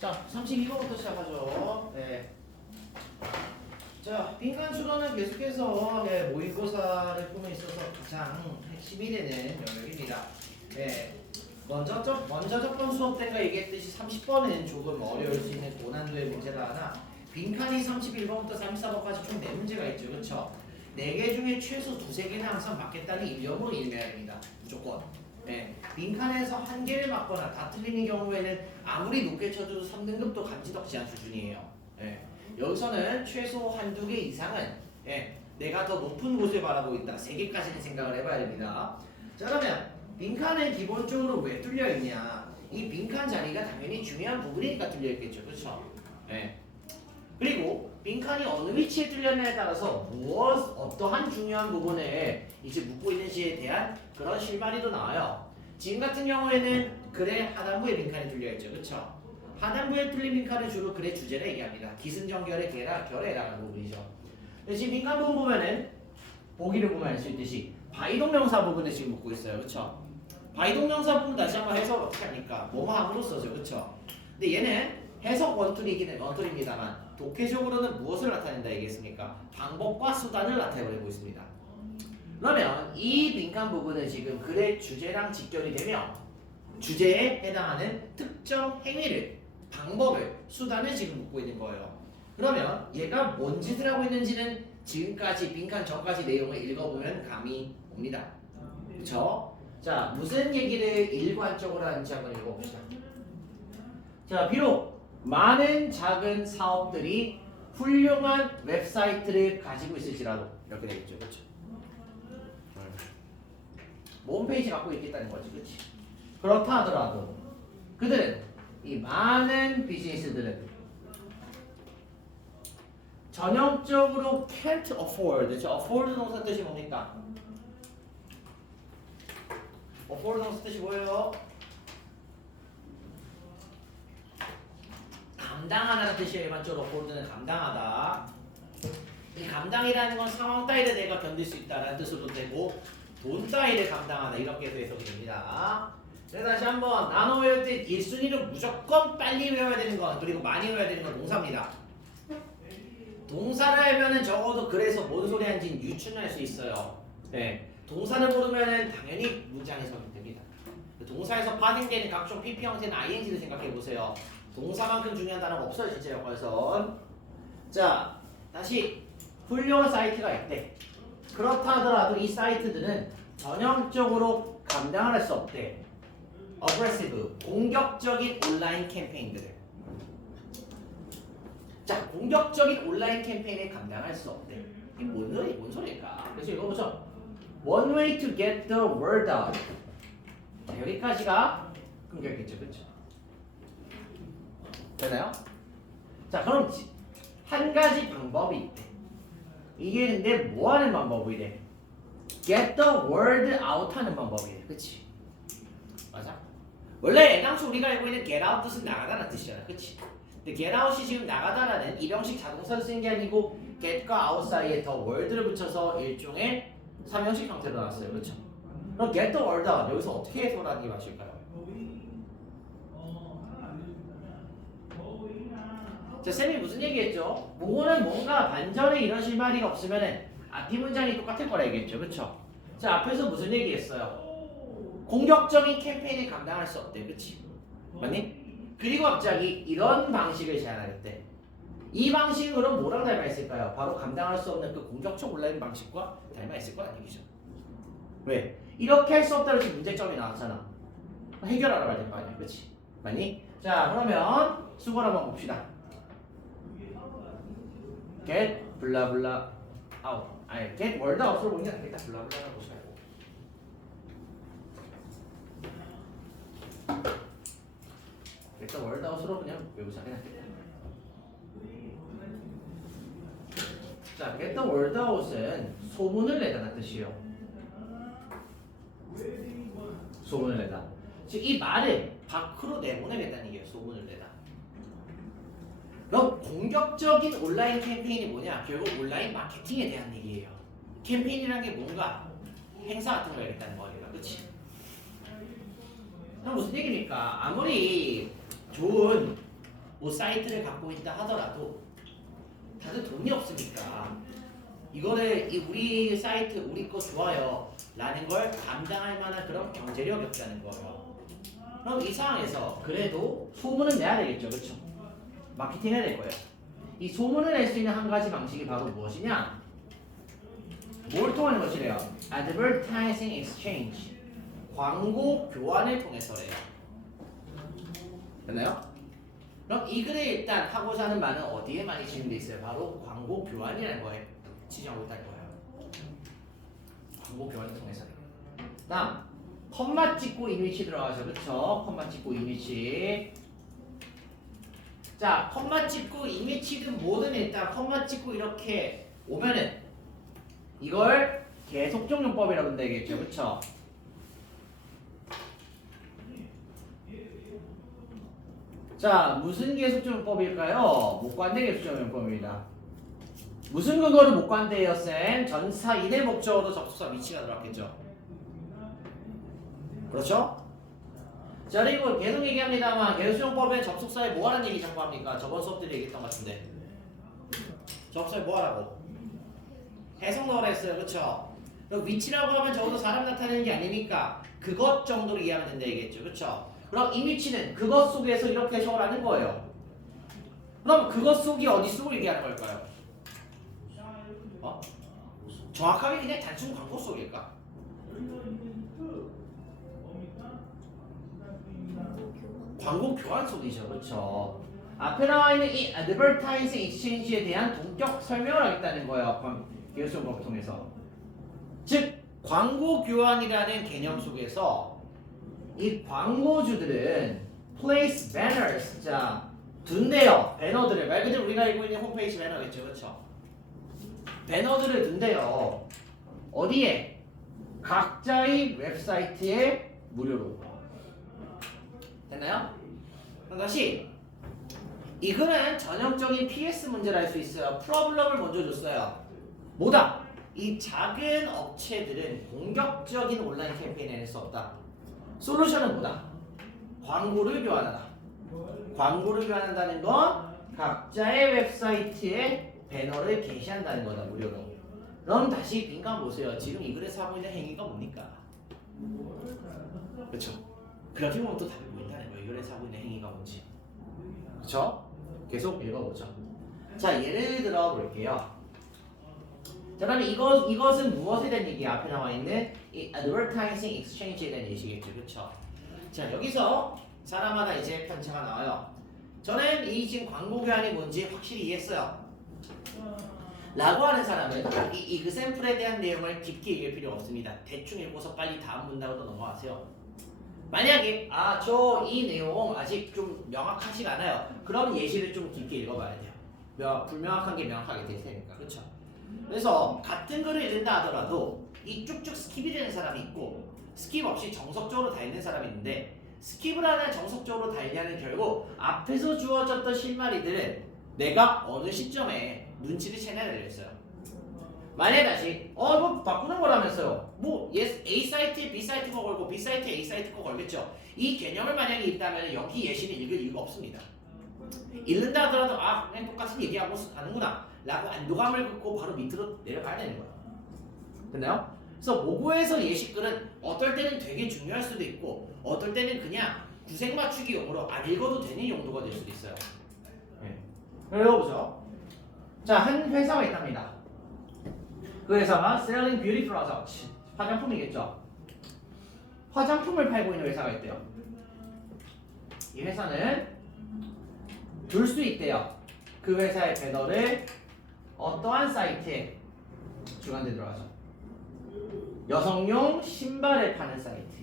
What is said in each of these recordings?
자, 32번부터 시작하죠. 네. 자, 빈칸 수로는 계속해서 모의고사를 품에 있어서 가장 핵심이 되는 영역입니다. 네. 먼저 저번 수업 때가 얘기했듯이 30번은 조금 어려울 수 있는 고난도의 문제가 하나, 빈칸이 31번부터 34번까지 총 4문제가 있죠. 그렇죠? 4개 중에 최소 2-3개는 항상 맞겠다는 일념으로 임해야 됩니다. 무조건. 네. 빈칸에서 1개를 맞거나 다 틀리는 경우에는 아무리 높게 쳐줘도 3등급도 감지덕지한 수준이에요. 네. 여기서는 최소 1-2개 이상은 내가 더 높은 곳을 바라보고 있다. 3개까지는 생각을 해봐야 됩니다. 자, 그러면 빈칸은 기본적으로 왜 뚫려 있냐? 이 빈칸 자리가 당연히 중요한 부분이니까 뚫려 있겠죠. 그렇죠? 네. 그리고 빈칸이 어느 위치에 뚫렸냐에 따라서 어떠한 중요한 부분에 이제 묻고 있는지에 대한 그런 실마리도 나와요. 지금 같은 경우에는 글의 하단부에 빈칸이 뚫려 있죠. 그렇죠? 하단부에 뚫린 빈칸을 주로 글의 주제라 얘기합니다. 기승전결의 결에 해당하는 부분이죠. 근데 지금 빈칸 부분 보면은 보기를 보면 알 수 있듯이 바이동명사 부분을 지금 묻고 있어요. 그렇죠? 바이동명사 부분 다시 한번 해석을 어떻게 합니까? 뭐뭐 함으로써죠. 그렇죠? 근데 얘는 해석 원툴입니다만 독해적으로는 무엇을 나타낸다 얘기했습니까? 방법과 수단을 나타내고 있습니다. 그러면 이 빈칸 부분은 지금 글의 주제랑 직결이 되며 주제에 해당하는 특정 행위를, 방법을, 수단을 지금 묻고 있는 거예요. 그러면 얘가 뭔 짓을 하고 있는지는 지금까지 빈칸 전까지 내용을 읽어보면 감이 옵니다. 그렇죠? 자, 무슨 얘기를 일관적으로 하는지 한번 읽어봅시다. 자, 비록 많은 작은 사업들이 훌륭한 웹사이트를 가지고 있을지라도 이렇게 되겠죠. 그렇죠? 홈페이지 갖고 있겠다는 거지. 그렇지? 그렇다 하더라도 그들은, 이 많은 비즈니스들은 전형적으로 can't afford. 그렇죠? afford 동사 뜻이 뭡니까? afford 동사 뜻이 뭐예요? 감당하다는 뜻이에요. 일반적으로 afford는 감당하다. 이 감당이라는 건 상황 따위를 내가 견딜 수 있다라는 뜻으로도 되고 돈 따위를 감당하다 이렇게 해서 해석이 됩니다. 그래서 다시 한번 나눠 외울 때 1순위로 무조건 빨리 외워야 되는 건, 그리고 많이 외워야 되는 건 동사입니다. 동사를 알면은 적어도 그래서 뭔 소리 하는지 유추할 수 있어요. 네. 동사를 모르면은 당연히 문장 해석이 됩니다. 동사에서 파생되는 각종 PP 형태는 ing를 생각해 보세요. 동사만큼 중요한 단어가 없어요. 진짜 역할선. 자, 다시 훌륭한 사이트가 있대. 그렇다 하더라도 이 사이트들은 전형적으로 감당할 수 없대. aggressive, 공격적인 온라인 캠페인들을. 자, 공격적인 온라인 캠페인을 감당할 수 없대. 이게 뭔 소리일까? 그래서 읽어보죠. One way to get the word out. 자, 여기까지가 끊겼겠죠. 그렇죠? 되나요? 자, 그럼 한 가지 방법이 있대. 이게 근데 뭐 하는 방법이래? Get the word out 하는 방법이래. 그치? 맞아. 원래 애당초 우리가 알고 있는 get out 뜻은 나가다라는 뜻이잖아. 그치? 근데 get out이 지금 나가다라는 일형식 자동사를 쓴 게 아니고 get과 out 사이에 the word를 붙여서 일종의 3형식 형태로 나왔어요. 그쵸? 그럼 get the word out 여기서 어떻게 해석하는 게 맞을까요? 자, 쌤이 무슨 얘기했죠? 뭐는 뭔가 반전에 이런 실마리가 없으면은 앞뒤 문장이 똑같을 거라 얘기했죠. 그쵸? 자, 앞에서 무슨 얘기했어요? 공격적인 캠페인을 감당할 수 없대. 그치? 맞니? 그리고 갑자기 이런 방식을 제안하겠대. 이 방식은 그럼 뭐랑 닮아 있을까요? 바로 감당할 수 없는 그 공격적 온라인 방식과 닮아 있을 거란 얘기죠. 왜? 이렇게 할 수 없다는 문제점이 나왔잖아. 해결하러 가야 될 거 아니야. 그치? 맞니? 자, 그러면 수걸 한번 봅시다. get 블라블라 out. 아니 get word out으로 보는 게 낫겠다. 블라블라라고 보지 말고 get the word out으로 그냥 외우자. 그냥. 자, get the word out은 소문을 내다는 뜻이에요. 소문을 내다. 즉 이 말을 밖으로 내보내겠다는 얘기예요. 소문을 내다. 그럼 공격적인 온라인 캠페인이 뭐냐? 결국 온라인 마케팅에 대한 얘기예요. 캠페인이라는 게 뭔가 행사 같은 걸 하겠다는 거예요. 그렇지? 그럼 무슨 얘기입니까? 아무리 좋은 뭐 사이트를 갖고 있다 하더라도 다들 돈이 없으니까 이거를 우리 사이트 우리 거 좋아요 라는 걸 감당할 만한 그런 경제력이 없다는 거예요. 그럼 이 상황에서 그래도 소문을 내야 되겠죠. 그렇죠? 마케팅 해야 될 거예요. 이 소문을 낼 수 있는 한 가지 방식이 바로 무엇이냐? 뭘 통하는 것이래요? Advertising exchange. 광고 교환을 통해서래요. 됐나요? 그럼 이 글에 일단 하고자 하는 말은 어디에 많이 지금돼 있어요? 바로 광고 교환이라는 거에 지정하고 있다는 거예요. 광고 교환을 통해서. 다음 컴마 찍고 이미지 들어가죠. 그쵸? 컴마 찍고 이미지. 자, 컴마 찍고 이미지든 뭐든 일단 컴마 찍고 이렇게 오면은 이걸 계속적용법이라고 한다 되겠죠. 그쵸? 자, 무슨 계속적용법일까요? 목관대 계속적용법입니다. 무슨 근거로 목관대예요, 쌤? 전사 일의 목적어로 접속사 위치가 들어갔겠죠. 그렇죠? 자, 그리고 계속 얘기합니다만 계속적용법의 접속사에 뭐하는 얘기 자꾸 합니까? 저번 수업 때 얘기했던 것 같은데 접속사에 뭐하라고? 해석 넣으라 했어요. 그쵸? 위치라고 하면 적어도 사람 나타내는 게 아니니까 그것 정도로 이해하면 된다 얘기했죠. 그쵸? 그럼 이 위치는 그것 속에서 이렇게 해석을 하는 거예요. 그럼 그것 속이 어디 속을 얘기하는 걸까요? 정확하게 그냥 단순 광고 속일까? 광고 교환 속이죠. 그렇죠? 앞에 나와 있는 이 advertising exchange에 대한 동격 설명을 하겠다는 거예요. 계속적용법을 통해서. 즉 광고 교환이라는 개념 속에서 이 광고주들은 place banners, 자 둔대요. 배너들을 말 그대로 우리가 알고 있는 홈페이지 배너겠죠. 그렇죠? 배너들을 둔대요. 어디에? 각자의 웹사이트에 무료로. 됐나요? 그럼 다시 이거는 전형적인 PS 문제를 할 수 있어요. 프로블럼을 먼저 줬어요. 뭐다? 이 작은 업체들은 공격적인 온라인 캠페인을 할 수 없다. 솔루션은 뭐다? 광고를 교환하다. 광고를 교환한다는 건 각자의 웹사이트에 배너를 게시한다는 거다. 무료로. 그럼 다시 빈칸 보세요. 지금 이 글에서 하고 있는 행위가 뭡니까? 그렇죠? 그렇게 보면 또 답이 보인다는 거예요. 이 글에서 하고 있는 행위가 뭔지. 그렇죠? 계속 읽어보죠. 자, 예를 들어 볼게요. 자, 그다음에 이것은 무엇에 대한 얘기야? 앞에 나와 있는 이 advertising exchange에 대한 예시겠죠, 그렇죠? 자, 여기서 사람마다 이제 편차가 나와요. 저는 이 지금 광고 교환이 뭔지 확실히 이해했어요. 라고 하는 사람은 이 example에 대한 내용을 깊게 읽을 필요 없습니다. 대충 읽고서 빨리 다음 문장으로 넘어가세요. 만약에 저 이 내용 아직 좀 명확하지가 않아요. 그럼 예시를 좀 깊게 읽어봐야 돼요. 불명확한 게 명확하게 될 테니까. 그렇죠? 그래서 같은 글을 읽는다 하더라도 이 쭉쭉 스킵이 되는 사람이 있고 스킵 없이 정석적으로 달리는 사람이 있는데 스킵을 하나 정석적으로 달리하는 결국 앞에서 주어졌던 실마리들은 내가 어느 시점에 눈치를 채내야 되겠어요. 만약에 다시 이거 바꾸는 거라면서요. 뭐 A 사이트에 B 사이트 거 걸고 B 사이트에 A 사이트 거 걸겠죠. 이 개념을 만약에 있다면 여기 예시는 읽을 이유가 없습니다. 읽는다 하더라도 그냥 똑같은 얘기하고 하는구나 라고 안도감을 갖고 바로 밑으로 내려가야 되는 거야. 됐나요? 그래서 모고에서 예시글은 어떨 때는 되게 중요할 수도 있고 어떨 때는 그냥 구색 맞추기 용으로 안 읽어도 되는 용도가 될 수도 있어요. 읽어보죠. 자, 한 회사가 있답니다. 그 회사가 Selling Beauty Products, 화장품이겠죠. 화장품을 팔고 있는 회사가 있대요. 이 회사는 둘 수 있대요. 그 회사의 배너를 어떠한 사이트에 주간대 들어가죠. 여성용 신발을 파는 사이트.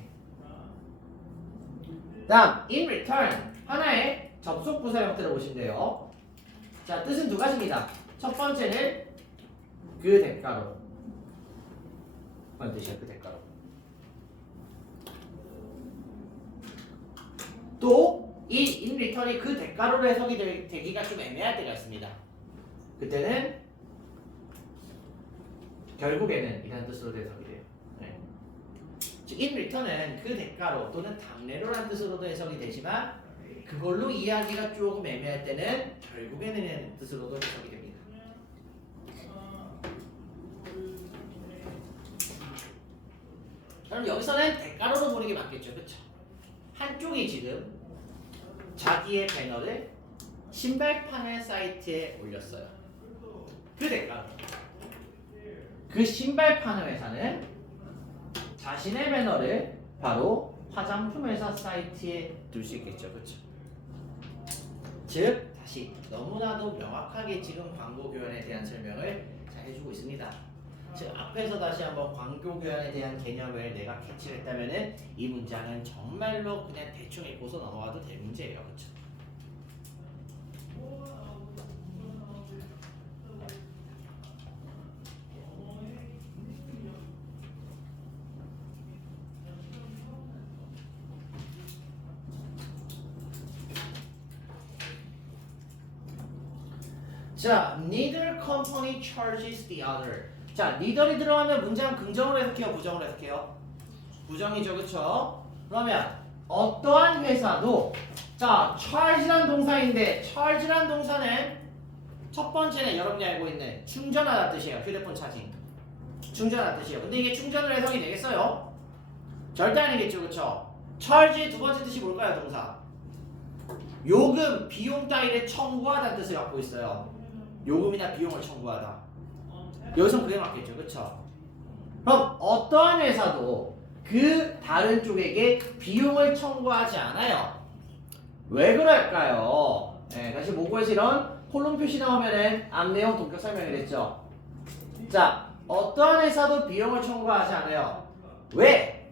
다음 in return, 하나의 접속 부사 형태를 보시면 자, 뜻은 두 가지입니다. 첫 번째는 그 대가로. 무슨 뜻이야? 그 대가로. 또 이 in return이 그 대가로로 해석이 되기가 좀 애매할 때가 있습니다. 그때는 결국에는 이런 뜻으로 해석이 돼요. in return은 그 대가로 또는 당래로라는 뜻으로도 해석이 되지만 그걸로 이해하기가 조금 애매할 때는 결국에는 뜻으로도 해석이 됩니다. 그럼 여기서는 대가로로 보는 게 맞겠죠, 그렇죠? 한쪽이 지금 자기의 배너를 신발 파는 사이트에 올렸어요. 그 대가로 그 신발 파는 회사는 자신의 배너를 바로 화장품 회사 사이트에 둘 수 있겠죠, 그렇죠? 즉 다시 너무나도 명확하게 지금 광고 교환에 대한 설명을 잘 해주고 있습니다. 즉 앞에서 다시 한번 광고 교환에 대한 개념을 내가 캐치를 했다면은 이 문장은 정말로 그냥 대충 읽고서 넘어가도 될 문제예요, 그렇죠? 자, neither company charges the other. 자, neither이 들어가면 문장 긍정으로 해석해요, 부정으로 해석해요? 부정이죠, 그쵸? 그러면 어떠한 회사도 자, charge란 동사인데 charge란 동사는 첫 번째는 여러분이 알고 있는 충전하다 뜻이에요. 휴대폰 차징. 충전하다 뜻이에요. 근데 이게 충전으로 해석이 되겠어요? 절대 아니겠죠, 그쵸? charge의 두 번째 뜻이 뭘까요, 동사? 요금, 비용 따위를 청구하다는 뜻을 갖고 있어요. 요금이나 비용을 청구하다. 여기서 그게 맞겠죠, 그렇죠? 그럼 어떠한 회사도 그 다른 쪽에게 비용을 청구하지 않아요. 왜 그럴까요? 네, 다시 모국어에서 이런 콜론 표시 나오면은 앞내용 동격 설명을 했죠. 자, 어떠한 회사도 비용을 청구하지 않아요. 왜?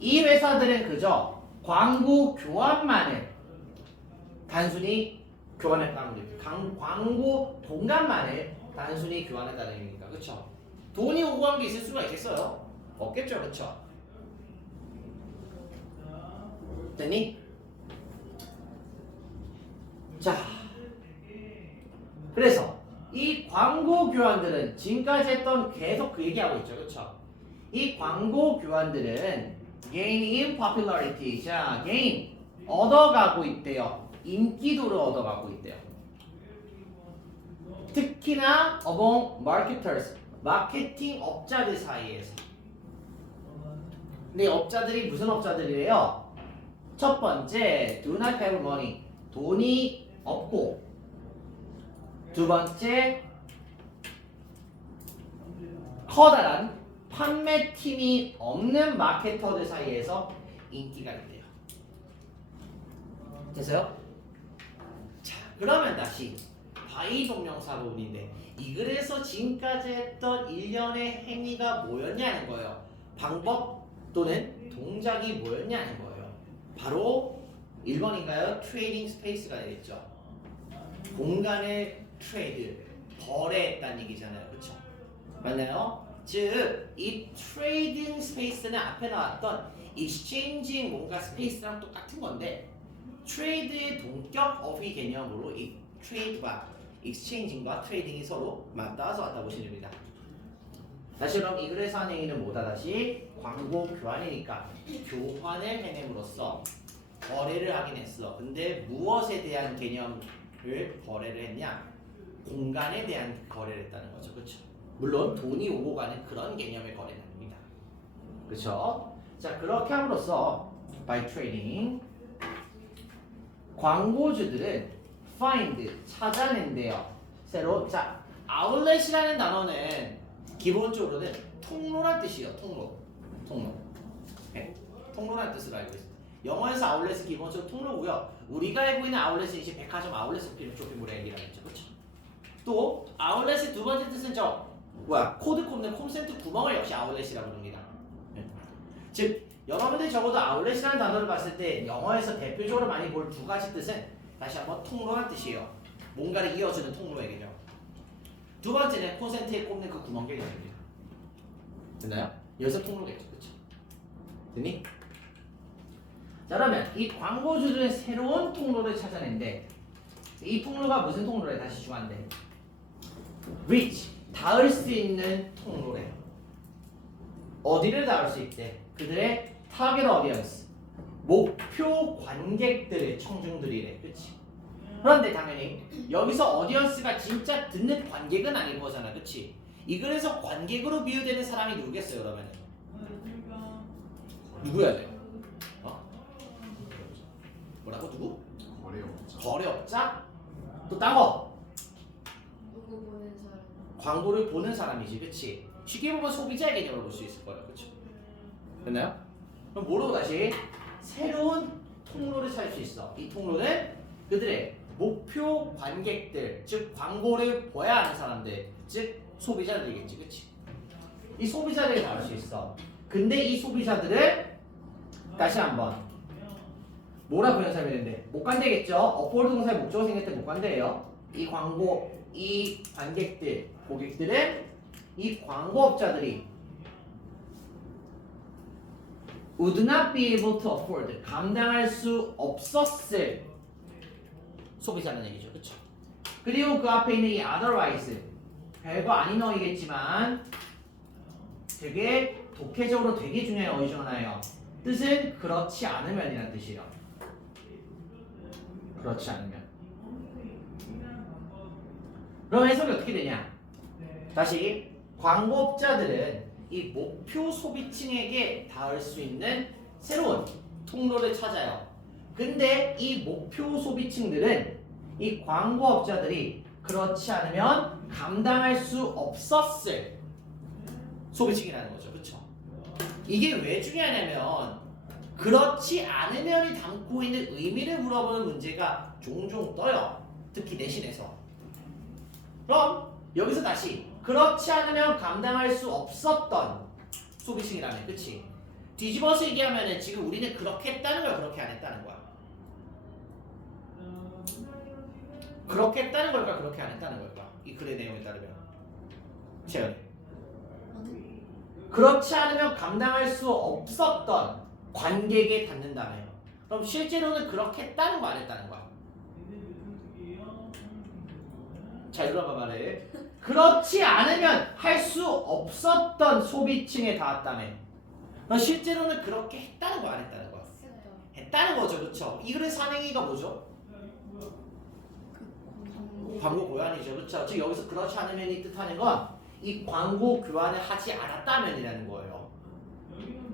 이 회사들은 그저 광고 교환만을 단순히 교환했다는 거죠. 광고 동간만을 단순히 교환했다는 얘기니까, 그렇죠? 돈이 오고 간 게 있을 수가 있겠어요? 없겠죠, 그렇죠? 됐니? 자, 그래서 이 광고 교환들은 지금까지 했던 계속 그 얘기하고 있죠, 그렇죠? 이 광고 교환들은 gain in popularity, 자, gain 얻어가고 있대요. 인기도를 얻어가고 있대요. 특히나 among marketers, 마케팅 업자들 사이에서. 근데 업자들이 무슨 업자들이래요? 첫 번째, do not have money, 돈이 없고. 두 번째, 커다란 판매팀이 없는 마케터들 사이에서 인기가 있대요. 됐어요? 자, 그러면 다시 바이 동명사론인데 이 글에서 지금까지 했던 일련의 행위가 뭐였냐는 거예요. 방법 또는 동작이 뭐였냐는 거예요. 바로 1번인가요? 트레이딩 스페이스가 되겠죠. 공간을 트레이드, 거래했다는 얘기잖아요. 그렇죠? 맞나요? 즉, 이 트레이딩 스페이스는 앞에 나왔던 익스체인징 뭔가 스페이스랑 똑같은 건데 트레이드의 동격 어휘 개념으로 이 트레이드와 익스체인징과 트레이딩이 서로 맞닿아서 왔다 보시면 됩니다. 다시 그럼 이 글에서 한 얘기는 뭐다? 다시 광고 교환이니까 교환을 해냄으로써 거래를 하긴 했어. 근데 무엇에 대한 개념을 거래를 했냐? 공간에 대한 거래를 했다는 거죠. 그렇죠? 물론 돈이 오고 가는 그런 개념의 거래는 아닙니다. 그렇죠? 자, 그렇게 함으로써 by trading 광고주들은 find 찾아낸대요. 새로 자 outlet이라는 단어는 기본적으로는 통로란 뜻이에요. 통로. 네, 통로란 뜻으로 알고 있습니다. 영어에서 아울렛은 기본적으로 통로고요. 우리가 알고 있는 아울렛은 이제 백화점 아울렛 쇼핑몰 얘기라고 했죠. 그렇죠? 또 아울렛의 두 번째 뜻은 코드 꼽는 콤센트 구멍을 역시 아울렛이라고 합니다. 네. 즉 여러분들이 적어도 아울렛이라는 단어를 봤을 때 영어에서 대표적으로 많이 볼 두 가지 뜻은 다시 한번 통로란 뜻이에요. 뭔가를 이어주는 통로에게죠. 두 번째는 콘센트에 꼽는 그 구멍 개념입니다. 됐나요? 여기서 통로겠죠. 그렇죠? 됐니? 자, 그러면 이 광고주들은 새로운 통로를 찾아낸대. 이 통로가 무슨 통로래? 다시 중요한데 reach, 닿을 수 있는 통로래. 어디를 닿을 수 있대? 그들의 타겟 어디언스, 목표 관객들의 청중들이래. 그치? 그런데 당연히 여기서 어디언스가 진짜 듣는 관객은 아닌 거잖아. 그치? 이 글에서 관객으로 비유되는 사람이 누구겠어요 그러면? 누구야 돼요? 어? 뭐라고 누구? 거래업자. 거래업자? 또 딴 거? 누구 보는 사람? 광고를 보는 사람이지. 그치? 쉽게 보면 소비자의 개념으로 볼 수 있을 거예요. 그치? 됐나요? 그럼 뭐로 다시? 새로운 통로를 찾을 수 있어. 이 통로는 그들의 목표 관객들, 즉 광고를 봐야 하는 사람들, 즉 소비자들이겠지. 그치? 이 소비자들이 나올 수 있어. 근데 이 소비자들을 다시 한번 뭐라 부르는 사람이 되는데 못 간대겠죠? 어폴드 동사의 목적어 생길 때 못 간대요. 이 광고, 이 관객들, 고객들은 이 광고업자들이 would not be able to afford, 감당할 수 없었을 소비자는 얘기죠. 그쵸? 그리고 그 앞에 있는 이 otherwise, 별거 아닌 어이겠지만 되게 독해적으로 되게 중요한 어휘 중 하나예요. 뜻은 그렇지 않으면이라는 뜻이에요. 그렇지 않으면. 그럼 해석이 어떻게 되냐? 다시 광고업자들은 이 목표 소비층에게 닿을 수 있는 새로운 통로를 찾아요. 근데 이 목표 소비층들은 이 광고업자들이 그렇지 않으면 감당할 수 없었을 소비층이라는 거죠. 그렇죠? 이게 왜 중요하냐면 그렇지 않으면이 담고 있는 의미를 물어보는 문제가 종종 떠요. 특히 내신에서. 그럼 여기서 다시 그렇지 않으면 감당할 수 없었던 소비층이라면, 그치? 뒤집어서 얘기하면은 지금 우리는 그렇게 했다는 거야, 그렇게 안 했다는 거야? 그렇게 했다는 걸까, 그렇게 안 했다는 걸까? 이 글의 내용에 따르면. 채연이. 그렇지 않으면 감당할 수 없었던 관객에 닿는다며요. 그럼 실제로는 그렇게 했다는 거, 안 했다는 거야? 잘 들어봐 말을. 그렇지 않으면 할 수 없었던 소비층에 닿았다며. 실제로는 그렇게 했다는 거, 안 했다는 거야? 했다는 거죠, 그렇죠? 이 글의 산행이가 뭐죠? 광고 교환이죠, 그렇죠? 즉 여기서 그렇지 않으면이 뜻하는 건 이 광고 교환을 하지 않았다면이라는 거예요.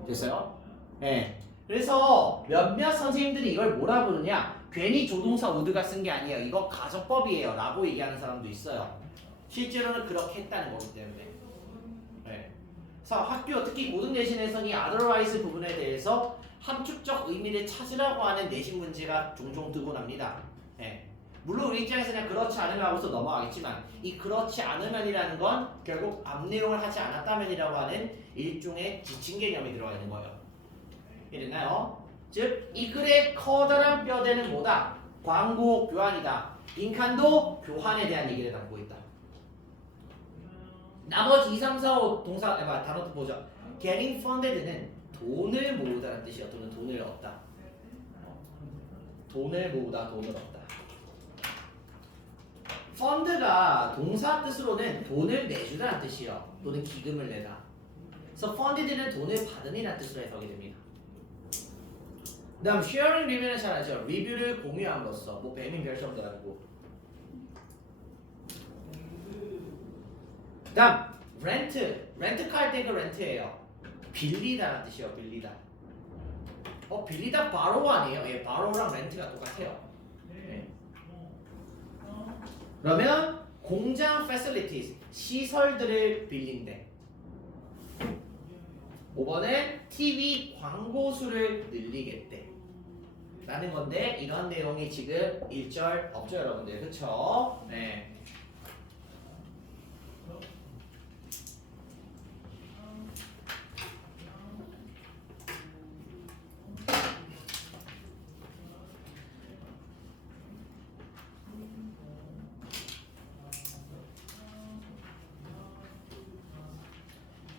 됐어요? 네. 그래서 몇몇 선생님들이 이걸 뭐라 부르냐? 괜히 조동사 would가 쓴 게 아니에요. 이거 가정법이에요. 라고 얘기하는 사람도 있어요. 실제로는 그렇게 했다는 거기 때문에. 네. 그래서 학교 특히 고등 내신에서는 이 otherwise 부분에 대해서 함축적 의미를 찾으라고 하는 내신 문제가 종종 뜨곤 합니다. 네. 물론 우리 입장에서 그냥 그렇지 않으면 하고서 넘어가겠지만 이 그렇지 않으면이라는 건 결국 앞 내용을 하지 않았다면이라고 하는 일종의 지침 개념이 들어가 있는 거예요. 이랬나요? 즉 이 글의 커다란 뼈대는 뭐다? 광고 교환이다. 빈칸도 교환에 대한 얘기를 담고 있다. 나머지 2, 3, 4, 5 동사 단어도 보죠. Getting funded는 돈을 모으다라는 뜻이야. 또는 돈을 얻다. 돈을 모으다, 돈을 얻다. 펀드가 동사 뜻으로는 돈을 내주다는 뜻이에요. 또는 기금을 내다. 그래서 funded는 돈을 받은이라는 뜻으로 해석이 됩니다. 그 다음 sharing 리뷰는 잘 알죠? 리뷰를 공유함으로써 뭐 배민 별점도 아니고. 그 다음 렌트카 할 때 그 렌트예요. 빌리다라는 뜻이에요. 빌리다. 빌리다 borrow 아니에요? 예, borrow랑 렌트가 똑같아요. 네. 그러면 공장 facilities, 시설들을 빌린대. 5번은 TV 광고수를 늘리겠대. 라는 건데 이런 내용이 지금 1절 없죠 여러분들. 그쵸? 네.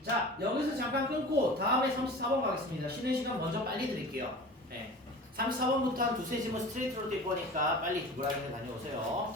자, 여기서 잠깐 끊고 다음에 34번 가겠습니다. 쉬는 시간 먼저 빨리 드릴게요. 네. 34번부터 한 두세 질문 스트레이트로 될 거니까 빨리 구글하게 다녀오세요.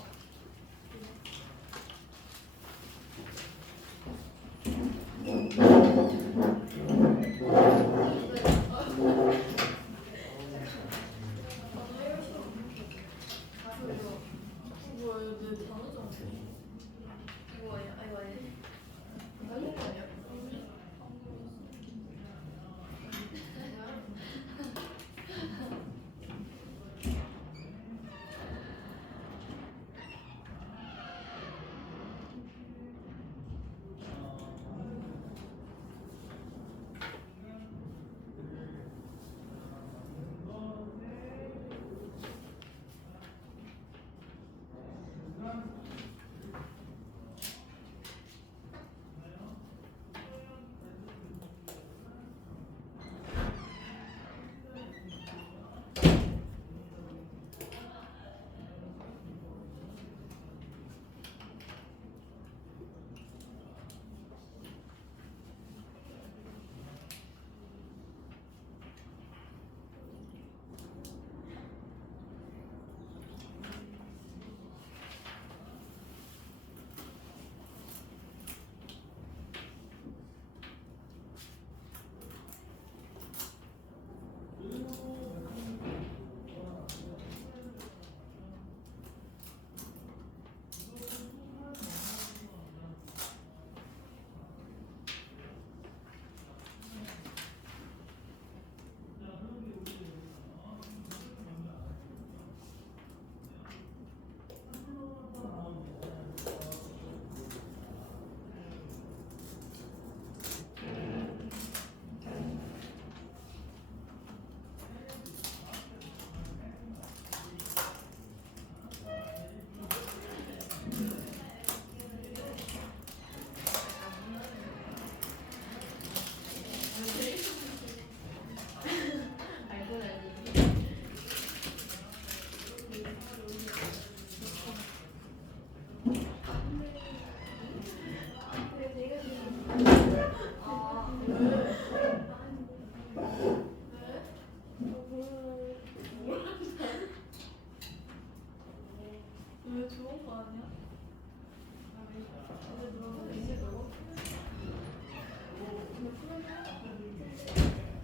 왜 좋은 거 아니야?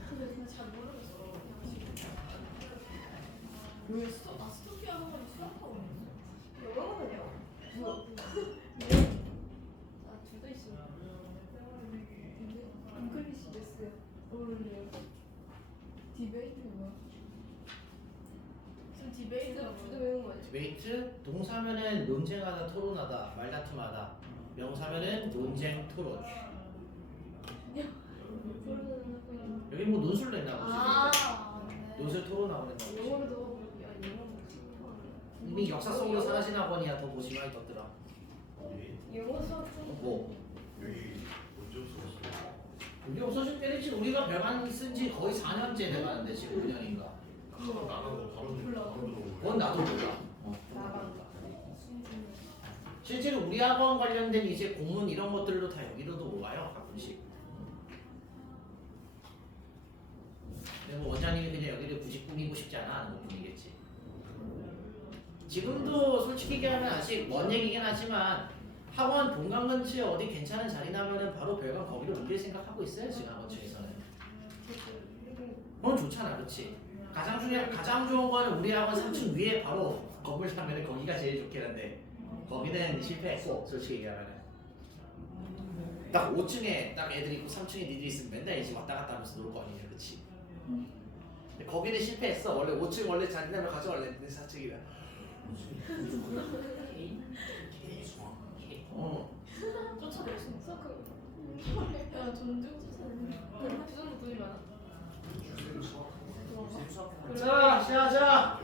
근데 그냥 잘 모르겠어. 왜 스토피아 학원이 수학하고 있어? 영어거든요. 뭐야? 둘다 있어. 잉글리시 데스 어울려요. 디베이트가 뭐야? 지금 디베이트가 둘다 뭐야? 외운 거지. 디베이트 동사면은 논쟁하다, 토론하다, 말다툼하다. 명사면은 논쟁, 토론. 여기 뭐 논술로 했나 보지. 네. 논술 토론하고 했나 보지. 영어로 넣어볼게. 아니 영어 이미 역사 속으로 사라진 학원이야. 더 보지마 이것들아. 영어 수업 뭐 여기 언제 없었어? 우리 없어질 때는 지금 우리가 별만 쓴지 거의 4년째 돼가는데 지금 5년인가. 학원 나가고 바로 들어오고. 그건 나도 몰라. 나간다. 실제로 우리 학원 관련된 이제 공문 이런 것들도 다 여기로도 와요 가끔씩. 근데 뭐 원장님이 그냥 여기를 굳이 꾸미고 싶지 않아 하는 것뿐이겠지. 지금도 솔직히 얘기하면 아직 먼 얘기긴 하지만 학원 본관 근처에 어디 괜찮은 자리 나면은 바로 별관 거기로 옮길 생각하고 있어요 지금 학원 측에서는. 그건 좋잖아, 그렇지? 가장 좋은 거는 우리 학원 3층 위에 바로 건물 사면은 거기가 제일 좋긴 한데 거기는 실패했고 솔직히 얘기하면은 딱 5층에 딱 애들이 있고 3층에 니들이 있으면 맨날 이제 왔다 갔다 하면서 놀 거 아니냐, 그렇지? 근데 거기는 실패했어. 원래 5층 원래 자리 나면 가져갈래 했는데 4층이라. 쫓아냈어. 수학하고. 야 존중 쫓아냈네. 그 정도 돈이 많아. 자, 시작하자.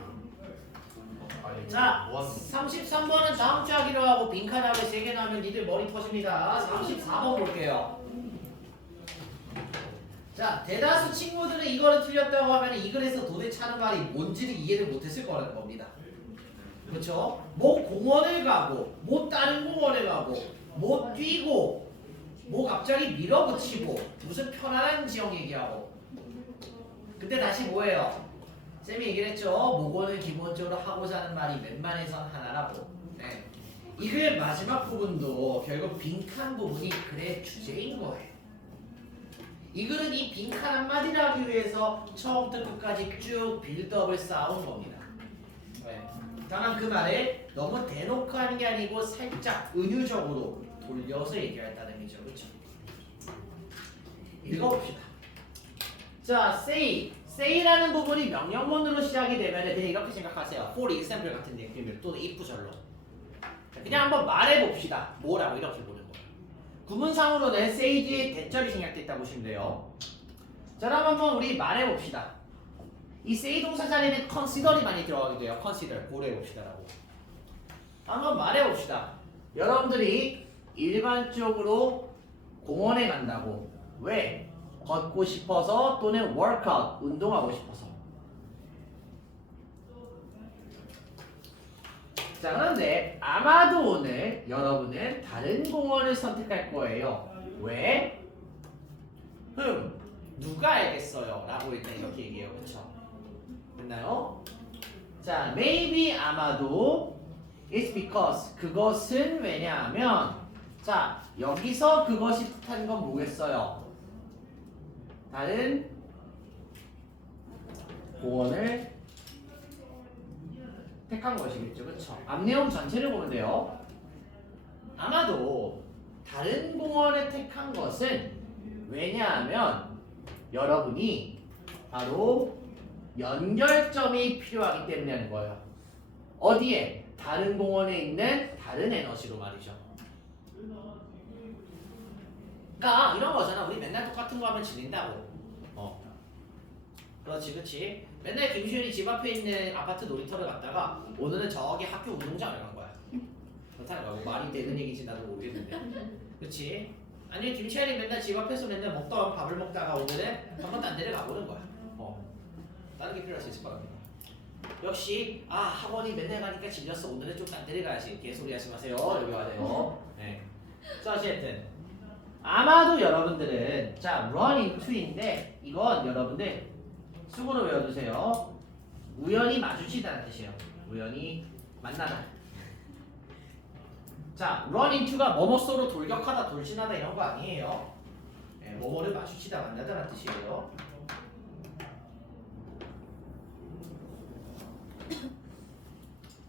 자, 33번은 다음 주 하기로 하고 빈칸 앞에 3개 나오면 니들 머리 터집니다. 34번 볼게요. 자, 대다수 친구들은 이거를 틀렸다고 하면 이 글에서 도대체 하는 말이 뭔지를 이해를 못했을 거라는 겁니다. 그렇죠? 뭐 공원을 가고, 뭐 다른 공원에 가고, 뭐 뛰고, 뭐 갑자기 밀어붙이고, 무슨 편안한 지역 얘기하고. 근데 다시 뭐예요? 쌤이 얘기를 했죠. 모고는 기본적으로 하고자 하는 말이 웬만해선 하나라고. 네. 이 글 마지막 부분도 결국 빈칸 부분이 글의 주제인 거예요. 이 글은 이 빈칸 한마디를 하기 위해서 처음부터 끝까지 쭉 빌드업을 쌓아온 겁니다. 네. 다만 그 말을 너무 대놓고 하는 게 아니고 살짝 은유적으로 돌려서 얘기했다는 얘기죠. 그렇죠? 읽어봅시다. 자, say라는 부분이 명령문으로 시작이 되면 그냥 이렇게 생각하세요. for example 같은 느낌을 또는 if절로. 그냥 한번 말해봅시다. 뭐라고 이렇게 보는 거예요. 구문상으로는 say 뒤에 대절이 생략됐다고 보시면 돼요. 자, 그럼 한번 우리 말해봅시다. 이 say 동사 자리에는 consider이 많이 들어가게 돼요. consider, 고려해봅시다라고. 한번 말해봅시다. 여러분들이 일반적으로 공원에 간다고. 왜? 걷고 싶어서 또는 workout, 운동하고 싶어서. 자, 그런데 아마도 오늘 여러분은 다른 공원을 선택할 거예요. 왜? 누가 알겠어요? 라고 일단 이렇게 얘기해요. 그쵸? 됐나요? 자, maybe 아마도 it's because 그것은 왜냐하면 자, 여기서 그것이 뜻하는 건 뭐겠어요? 다른 공원을 택한 것이겠죠. 그렇죠? 앞 내용 전체를 보면 돼요. 아마도 다른 공원을 택한 것은 왜냐하면 여러분이 바로 연결점이 필요하기 때문에 하는 거예요. 어디에? 다른 공원에 있는 다른 에너지로 말이죠. 그러니까 이런 거잖아. 우리 맨날 똑같은 거 하면 질린다고. 그렇지, 그렇지. 맨날 김시현이 집 앞에 있는 아파트 놀이터를 갔다가 오늘은 저기 학교 운동장을 간 거야. 그렇다는 거야. 뭐 말이 되는 얘기인지 나도 모르겠는데. 그렇지. 아니 김시현이 맨날 집 앞에서 맨날 먹던 밥을 먹다가 오늘은 한번 딴 데를 가보는 거야. 다른 게 필요할 수 있을 거랍니다. 역시 학원이 맨날 가니까 질렸어. 오늘은 좀 딴 데를 가야지. 개소리 하지 마세요. 여기 와세요. 네. 자, 어쨌든 아마도 여러분들은 자 run into인데 이건 여러분들 수고로 외워두세요. 우연히 마주치다는 뜻이에요. 우연히 만나다. 자, run into가 뭐뭐서로 돌격하다, 돌진하다 이런 거 아니에요. 네, 뭐뭐를 마주치다 만나다라는 뜻이에요.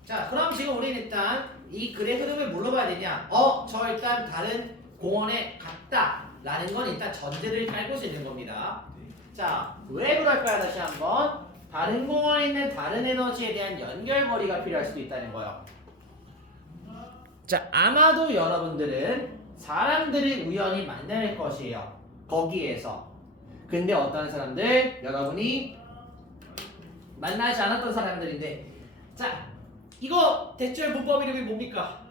자, 그럼 지금 우리는 일단 이 글의 흐름을 뭘로 봐야 되냐? 저 일단 다른 공원에 갔다 라는 건 일단 전제를 깔고 있는 겁니다. 자, 왜 그럴까요? 다시 한번. 다른 공원에 있는 다른 에너지에 대한 연결고리가 필요할 수도 있다는 거예요. 자, 아마도 여러분들은 사람들을 우연히 만날 것이에요. 거기에서. 근데 어떤 사람들? 여러분이 만나지 않았던 사람들인데. 자, 이거 대절 문법 이름이 뭡니까?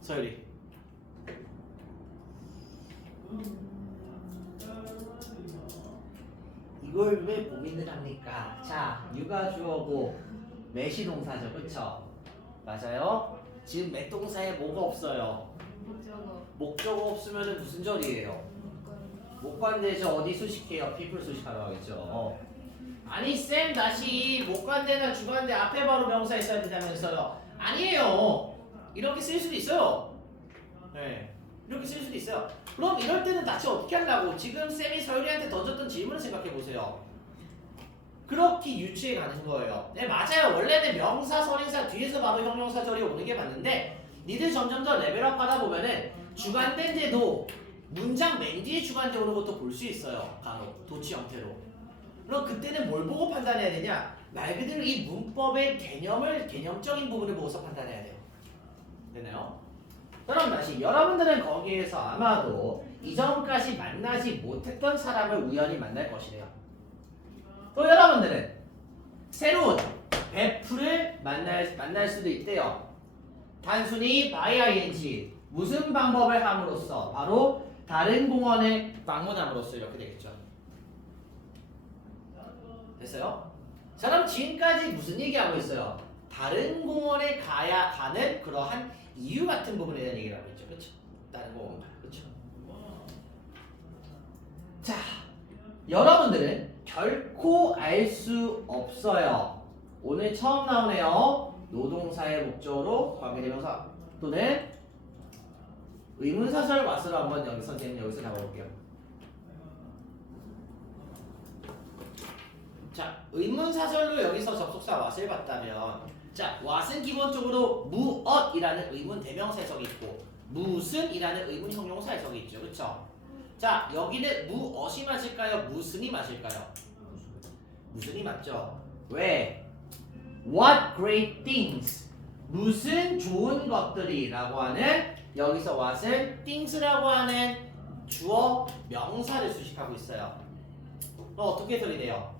서율이. 이걸 왜 고민을 합니까? 자, 유가 주어고 매시 동사죠, 그쵸? 맞아요? 지금 몇 동사에 뭐가 없어요? 목적어. 목적어 없으면 무슨 절이에요? 목관대죠. 어디 수식해요? people 수식하러 가겠죠. 아니 쌤 다시 목관대나 주관대 앞에 바로 명사 있어야 된다면서요? 아니에요. 이렇게 쓸 수도 있어요. 네, 이렇게 쓸 수도 있어요. 그럼 이럴 때는 다시 어떻게 하려고? 지금 쌤이 서율이한테 던졌던 질문을 생각해 보세요. 그렇게 유추해 가는 거예요. 네, 맞아요. 원래는 명사, 선행사 뒤에서 바로 형용사절이 오는 게 맞는데 니들 점점 더 레벨업 하다 보면은 주관대인데도 문장 맨 뒤에 주관대 오는 것도 볼 수 있어요. 간혹 도치 형태로. 그럼 그때는 뭘 보고 판단해야 되냐? 말 그대로 이 문법의 개념적인 부분을 보고서 판단해야 돼요. 되나요? 그럼 다시 여러분들은 거기에서 아마도 이전까지 만나지 못했던 사람을 우연히 만날 것이래요. 또 여러분들은 새로운 베프를 만날 수도 있대요. 단순히 by ing 무슨 방법을 함으로써 바로 다른 공원을 방문함으로써 이렇게 되겠죠. 됐어요? 자, 그럼 지금까지 무슨 얘기하고 있어요? 다른 공원에 가는 그러한 이유 같은 부분에 대한 얘기를 하고 있죠. 그렇죠? 다른 공원 그렇죠? 자, 여러분들은 결코 알 수 없어요. 오늘 처음 나오네요. 노동사의 목적으로 관계대명사 또는 의문사절 왓으로 한번 여기 선생님 여기서 잡아볼게요. 자, 의문사절로 여기서 접속사 왓을 봤다면 자, 왓은 기본적으로 무엇이라는 의문 대명사 해석이 있고 무슨이라는 의문 형용사 해석이 있죠. 그렇죠? 자, 여기는 무엇이 맞을까요? 무슨이 맞을까요? 무슨이 맞죠? 왜? What great things 무슨 좋은 것들이 라고 하는 여기서 what을 things라고 하는 주어 명사를 수식하고 있어요. 그럼 어떻게 해석이 돼요?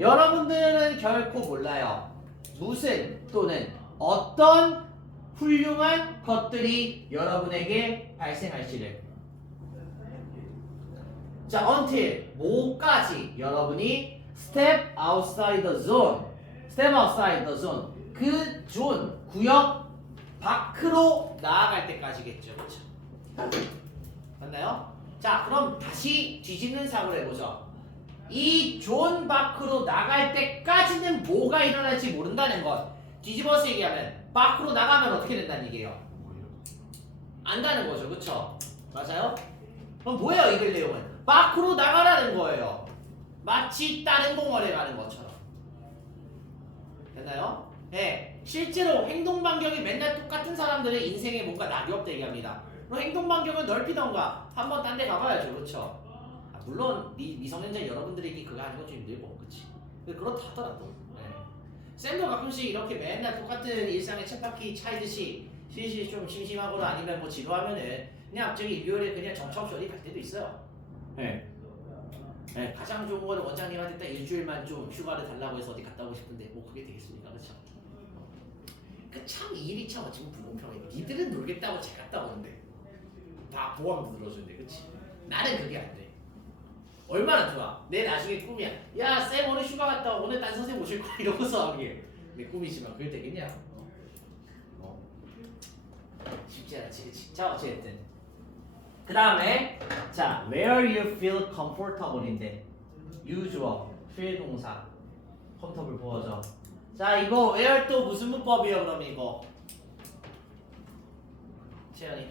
여러분들은 결코 몰라요. 무슨 또는 어떤 훌륭한 것들이 여러분에게 발생할지를. 자, until 뭐까지 여러분이 step outside the zone, step outside the zone 그 존 구역 밖으로 나아갈 때까지겠죠, 그렇죠? 맞나요? 자, 그럼 다시 뒤집는 사고를 해보죠. 이 존 밖으로 나갈 때까지는 뭐가 일어날지 모른다는 것. 뒤집어서 얘기하면 밖으로 나가면 어떻게 된다는 얘기예요? 안다는 거죠, 그렇죠? 맞아요? 그럼 뭐예요, 이 글 내용은? 밖으로 나가라는 거예요. 마치 다른 공원에 가는 것처럼. 됐나요? 네. 실제로 행동 반경이 맨날 똑같은 사람들의 인생에 뭔가 낙이 없다 얘기합니다. 그럼 행동 반경을 넓히던가 한번 딴 데 가봐야죠, 그렇죠? 물론 미성년자 여러분들에게 그거 하는 건 좀 힘들고, 그렇지? 그렇다 하더라도. 네. 쌤도 가끔씩 이렇게 맨날 똑같은 일상의 쳇바퀴 차이듯이 실실 좀 심심하거나 아니면 뭐 지루하면은 그냥 갑자기 일요일에 그냥 정처 없이 어디 갈 때도 있어요. 네. 네, 가장 좋은 거는 원장님한테 딱 일주일만 좀 휴가를 달라고 해서 어디 갔다 오고 싶은데 뭐 그게 되겠습니까? 그렇죠? 참 이 일이 참 어찌 보면 불공평해. 니들은 놀겠다고 잘 갔다 오는데 다 보험도 들어주는데, 그렇지? 나는 그게 안 돼. 얼마나 좋아. 내 나중에 꿈이야. 야, 쌤 오늘 휴가 갔다 와. 오늘 딴 선생님 오실 거야. 이러고서 하게. 내 꿈이지만 그게 되겠냐? 쉽지 않지, 그치? 자, 어쨌든 그 다음에 자, where you feel comfortable인데 usual, feel 동사 comfortable 보어져. 자, 이거 where 또 무슨 문법이에요? 그럼 이거 채연이.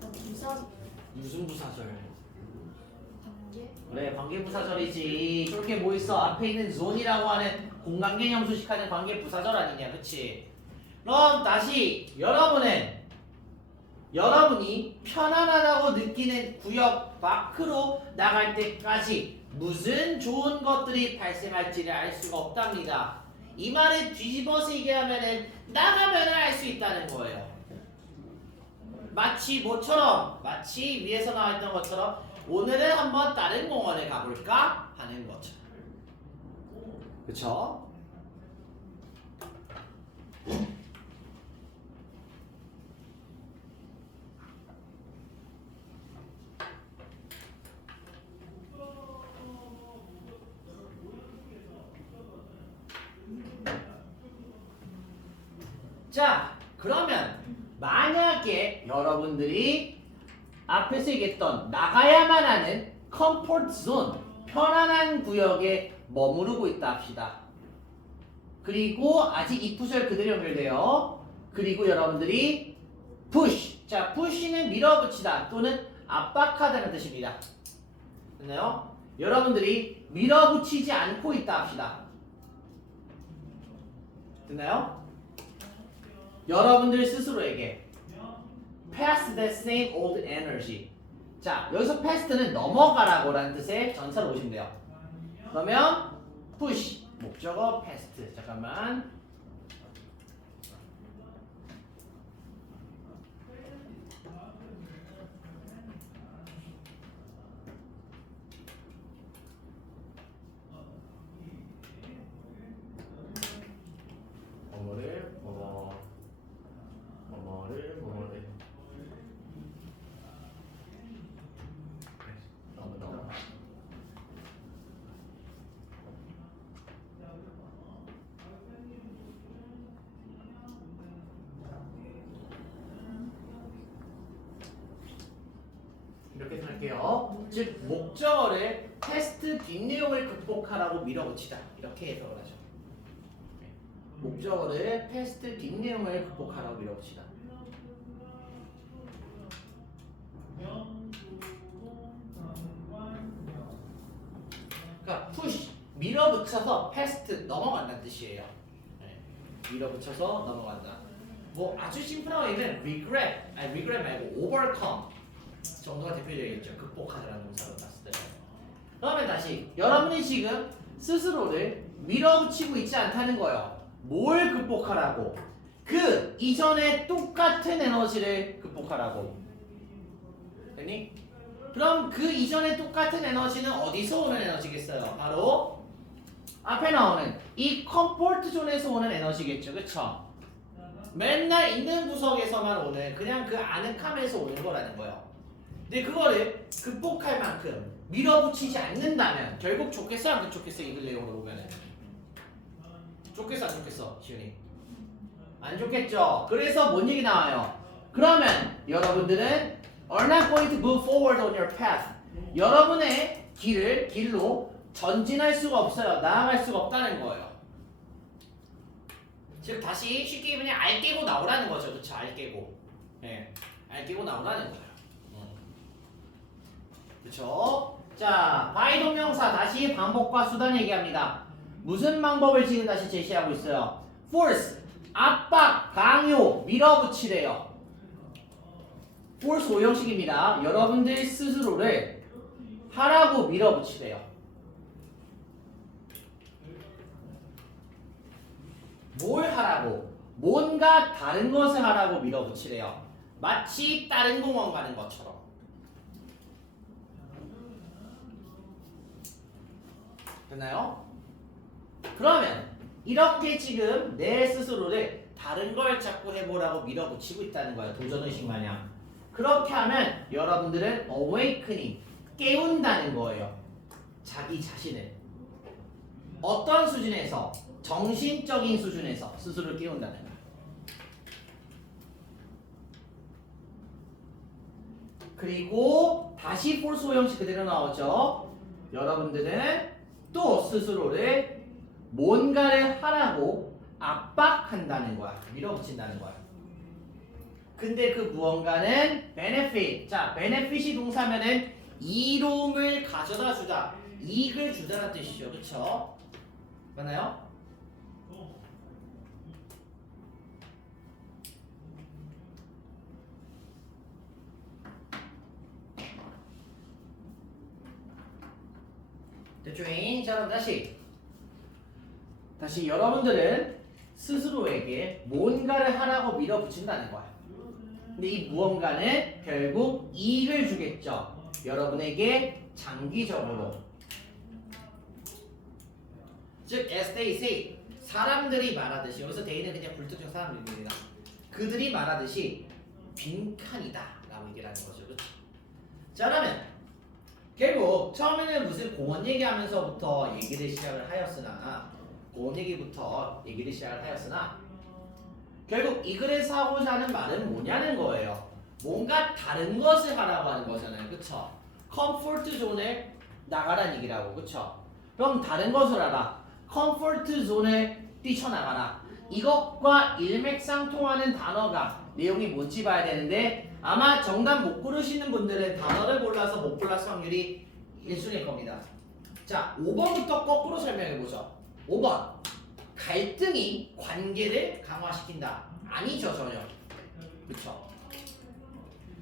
부사 무슨 부사절? 관계 그래 관계 부사절이지. 저렇게 뭐 있어? 앞에 있는 존이라고 하는 공간 개념 수식하는 관계 부사절 아니냐, 그치? 그럼 다시 여러분이 편안하다고 느끼는 구역 밖으로 나갈 때까지 무슨 좋은 것들이 발생할지를 알 수가 없답니다. 이 말을 뒤집어서 얘기하면은 나가면은 알 수 있다는 거예요. 마치 뭐처럼, 마치 위에서 나왔던 것처럼 오늘은 한번 다른 공원에 가볼까 하는 것처럼. 그쵸? 자, 그러면 만약에 여러분들이 앞에서 얘기했던 나가야만 하는 컴포트 존, 편안한 구역에 머무르고 있다 합시다. 그리고 아직 이 푸시가 그대로 연결돼요. 그리고 여러분들이 push, 자 push는 밀어붙이다 또는 압박하다는 뜻입니다. 됐나요? 여러분들이 밀어붙이지 않고 있다 합시다. 됐나요? 여러분들 스스로에게 pass that same old energy. 자, 여기서 past는 넘어가라고 라는 뜻의 전사로 보시면 돼요. 그러면 push, 목적어 past. 잠깐만. 뭐뭐를 너무 이렇게 생각해요. 즉 목적어를 테스트 뒷내용을 극복하라고 밀어붙이다 이렇게 해석을 하죠. 목적어를 테스트 뒷내용을 극복하라고 밀어붙이다. 그러니까 push 밀어붙여서 past 넘어간다는 뜻이에요. 네. 밀어붙여서 넘어간다. 뭐 아주 심플한 의미는 regret, 아니 regret 말고 overcome 정도가 대표적이겠죠. 극복하다라는 동사로 봤을 때. 그러면 다시 여러분이 지금 스스로를 밀어붙이고 있지 않다는 거예요. 뭘 극복하라고? 그 이전에 똑같은 에너지를 극복하라고. 됐니? 그럼 그 이전에 똑같은 에너지는 어디서 오는 에너지겠어요? 바로 앞에 나오는 이 컴포트 존에서 오는 에너지겠죠. 그쵸? 맨날 있는 구석에서만 오는 그냥 그 아늑함에서 오는 거라는 거예요. 근데 그거를 극복할 만큼 밀어붙이지 않는다면 결국 좋겠어 안 좋겠어? 이글 내용으로 보면은 좋겠어 안 좋겠어? 시윤이 안 좋겠죠. 그래서 뭔 얘기 나와요? 그러면 여러분들은 are not going to move forward on your path. 여러분의 길로 전진할 수가 없어요. 나아갈 수가 없다는 거예요. 즉 다시 쉽게 그냥 알 깨고 나오라는 거죠. 그쵸? 알 깨고. 예. 알 깨고 나오라는 거예요. 그쵸? 자, by 동명사 다시 방법과 수단 얘기합니다. 무슨 방법을 지금 다시 제시하고 있어요? force, 압박, 강요, 밀어붙이래요. force 오형식입니다. 여러분들 스스로를 하라고 밀어붙이래요. 뭘 하라고? 뭔가 다른 것을 하라고 밀어붙이래요. 마치 다른 공원 가는 것처럼. 됐나요? 그러면 이렇게 지금 내 스스로를 다른 걸 자꾸 해보라고 밀어붙이고 있다는 거예요. 도전의식 마냥. 그렇게 하면 여러분들은 awakening, 깨운다는 거예요. 자기 자신을. 어떤 수준에서? 정신적인 수준에서 스스로를 깨운다는 거예요. 그리고 다시 force 형식 그대로 나오죠. 여러분들은 또 스스로를 뭔가를 하라고 압박한다는 거야. 밀어붙인다는 거야. 근데 그 무언가는 benefit. 자, benefit이 동사면은 이로움을 가져다 주다. 이익을 주다라는 뜻이죠. 그쵸? 맞나요? 됐죠잉? 자, 그럼 다시 여러분들은 스스로에게 뭔가를 하라고 밀어붙인다는 거야. 근데 이 무언가는 결국 이익을 주겠죠. 여러분에게 장기적으로. 즉 as they say, 사람들이 말하듯이, 여기서 they는 그냥 불특정 사람들입니다. 그들이 말하듯이 빈칸이다 라고 얘기를 하는 거죠. 그렇죠? 자, 그러면 결국 처음에는 무슨 공원 얘기하면서부터 얘기를 시작을 하였으나, 공원 얘기부터 얘기를 시작을 하였으나, 결국 이 글에서 하고자 하는 말은 뭐냐는 거예요. 뭔가 다른 것을 하라고 하는 거잖아요. 그쵸? 컴포트 존에 나가라는 얘기라고. 그쵸? 그럼 다른 것을 하라. 컴포트 존에 뛰쳐나가라. 이것과 일맥상통하는 단어가 내용이 뭔지 봐야 되는데, 아마 정답 못 고르시는 분들은 단어를 골라서 못 골랐을 확률이 1순위일 겁니다. 자, 5번부터 거꾸로 설명해보죠. 5번. 갈등이 관계를 강화시킨다. 아니죠, 전혀. 그쵸?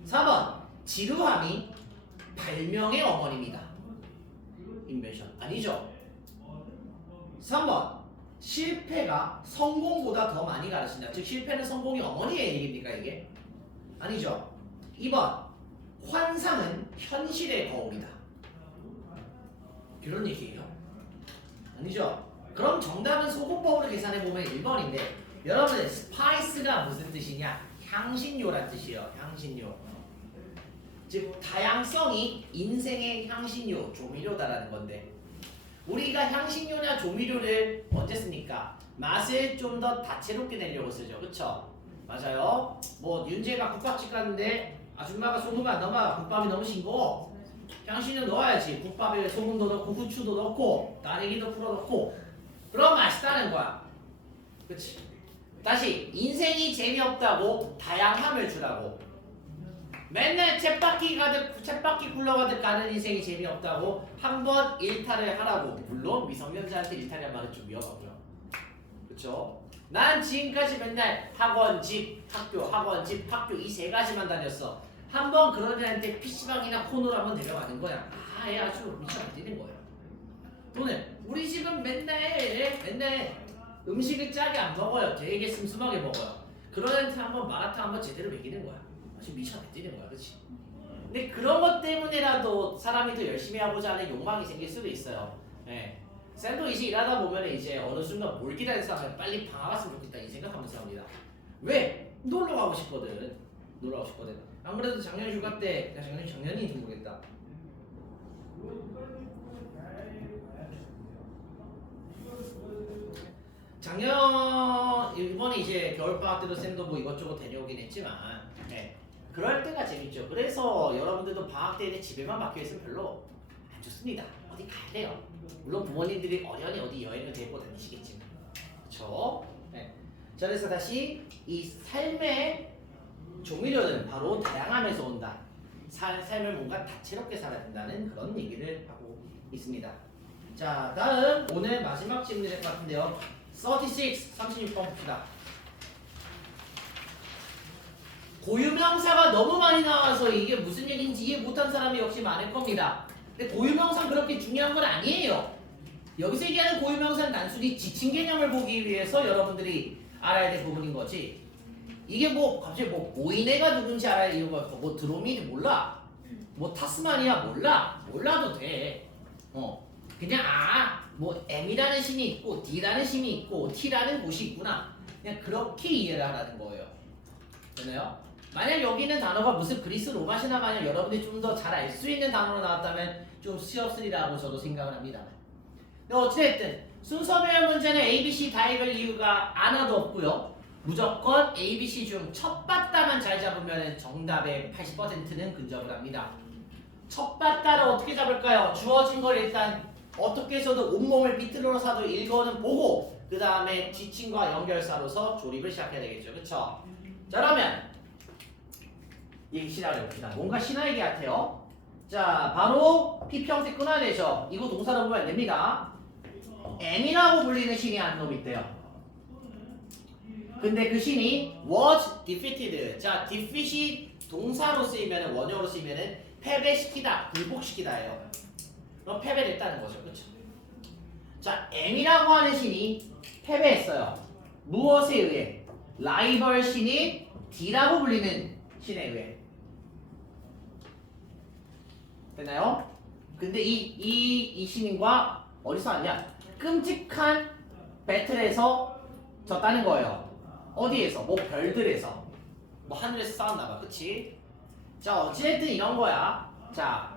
4번. 지루함이 발명의 어머니입니다. 인벤션. 아니죠. 3번. 실패가 성공보다 더 많이 가르친다. 즉 실패는 성공의 어머니의 얘기입니까 이게? 아니죠. 2번. 환상은 현실의 거울이다. 그런 얘기예요. 아니죠. 그럼 정답은 소금법으로 계산해보면 1번인데, 여러분 스파이스가 무슨 뜻이냐? 향신료란 뜻이에요. 향신료. 즉 다양성이 인생의 향신료, 조미료다라는 건데, 우리가 향신료나 조미료를 언제 씁니까? 맛을 좀 더 다채롭게 내려고 쓰죠. 그쵸? 맞아요. 뭐 윤재가 국밥집 갔는데 아줌마가 소금을 안 넣으면 국밥이 너무 싱거워. 향신료 넣어야지. 국밥에 소금도 넣고 후추도 넣고 딸기도 풀어 넣고, 그럼 맛있다는 거야. 그치? 다시 인생이 재미없다고 다양함을 주라고. 맨날 쳇바퀴 굴러가듯 가는 인생이 재미없다고 한번 일탈을 하라고. 물론 미성년자한테 일탈이란 말은 좀 위험하고요. 그쵸? 난 지금까지 맨날 학원, 집, 학교 이 세 가지만 다녔어. 한번 그런 애한테 PC방이나 코너로 한번 데려가는 거야. 아, 얘 아주 미쳐 안 뛰는 거야. 또는 우리 집은 맨날 음식을 짜게 안 먹어요. 되게 슴슴하게 먹어요. 그런 애한테 한번 마라탕 한번 제대로 먹이는 거야. 아주 미쳐 안 뛰는 거야. 그치? 근데 그런 것 때문에라도 사람이 더 열심히 하고자 하는 욕망이 생길 수도 있어요. 네. 쌤도 이제 일하다 보면 이제 어느 순간 뭘 기다려서 하면 빨리 방학 왔으면 좋겠다 이 생각하면서 합니다. 왜? 놀러 가고 싶거든. 안 그래도 작년 휴가 때, 작년인지 모르겠다. 작년 이번에 이제 겨울방학 때도 쌤도 뭐 이것저것 다녀오긴 했지만, 네. 그럴 때가 재밌죠. 그래서 여러분들도 방학 때는 집에만 박혀있으면 별로 안 좋습니다. 어디 가야 돼요. 물론 부모님들이 어련히 어디 여행을 데리고 다니시겠지만, 그렇죠? 네. 자, 그래서 다시 이 삶의 조미료는 바로 다양함에서 온다. 삶을 뭔가 다채롭게 살아야 된다는 그런 얘기를 하고 있습니다. 자, 다음 오늘 마지막 질문이 될 것 같은데요. 36번 봅시다. 고유명사가 너무 많이 나와서 이게 무슨 얘기인지 이해 못한 사람이 역시 많을 겁니다. 근데 고유명사는 그렇게 중요한 건 아니에요. 여기서 얘기하는 고유명사는 단순히 지칭 개념을 보기 위해서 여러분들이 알아야 될 부분인 거지. 이게 뭐 갑자기 뭐 모이네가 누군지 알아야 이유가 없어. 뭐 드로미드 몰라. 뭐 타스마니아 몰라도 돼. 그냥 뭐 M이라는 신이 있고 D라는 신이 있고 T라는 곳이 있구나. 그냥 그렇게 이해를 하라는 거예요. 되나요? 만약 여기 있는 단어가 무슨 그리스 로마시나 만약 여러분들이 좀 더 잘 알 수 있는 단어로 나왔다면 좀 쉬웠으리라고 저도 생각을 합니다. 근데 어찌됐든 순서별 문제는 A, B, C 다 읽을 이유가 하나도 없고요. 무조건 A, B, C 중 첫 바따만 잘 잡으면 정답의 80%는 근접을 합니다. 첫 바따를 어떻게 잡을까요? 주어진 걸 일단 어떻게 해서든 온몸을 비틀어서도 읽어는 보고 그 다음에 지칭과 연결사로서 조립을 시작해야 되겠죠. 그쵸? 자, 그러면 얘기 시작을 해봅시다. 뭔가 신화 얘기 같아요. 자, 바로 PP 형태 끊어내죠. 이거 동사로 보면 안 됩니다. M이라고 불리는 신이 한 놈이 있대요. 근데 그 신이 was defeated. 자, defeat이 동사로 쓰이면 원형으로 쓰이면은 패배시키다, 굴복시키다예요. 그럼 패배됐다는 거죠, 그렇죠? 자, M이라고 하는 신이 패배했어요. 무엇에 의해? 라이벌 신인 D라고 불리는 신에 의해. 됐나요? 근데 이 신인과 어디서 왔냐? 끔찍한 배틀에서 졌다는 거예요. 어디에서? 뭐 별들에서. 뭐 하늘에서 싸웠나봐. 그치? 자, 어찌됐든 이런 거야. 자,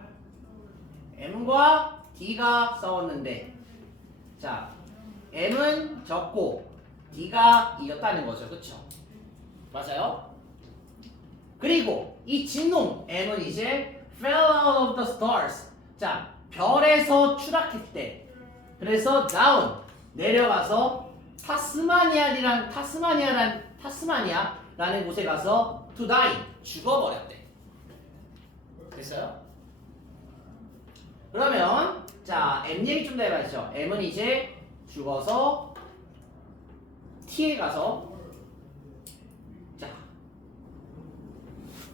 M과 D가 싸웠는데, 자, M은 졌고 D가 이겼다는 거죠. 그쵸? 맞아요? 그리고 이 진놈 M은 이제 fell out of the stars. 자, 별에서 추락했대. 그래서 down 내려가서 타스마니아라는 곳에 가서 to die 죽어버렸대. 됐어요? 그러면 자, M 얘기 좀 더 해봐야죠. M은 이제 죽어서 T에 가서 자,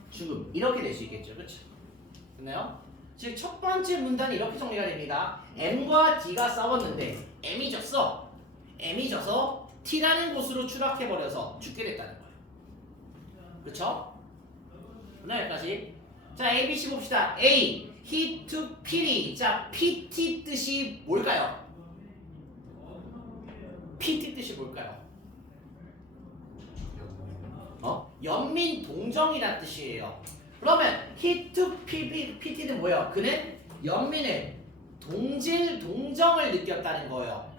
죽음 이렇게 될 수 있겠죠. 그렇죠? 됐나요? 즉 첫 번째 문단이 이렇게 정리가 됩니다. M과 D가 싸웠는데 M이 졌어. M이 져서 T라는 곳으로 추락해버려서 죽게 됐다는 거예요. 그쵸? 오늘 여기까지. 자, A, B, C 봅시다. A, he took pity. 자, pity 뜻이 뭘까요? pity 뜻이 뭘까요? 연민 동정이란 뜻이에요. 그러면 he took pity는 뭐예요? 그는 연민을 동정을 느꼈다는 거예요.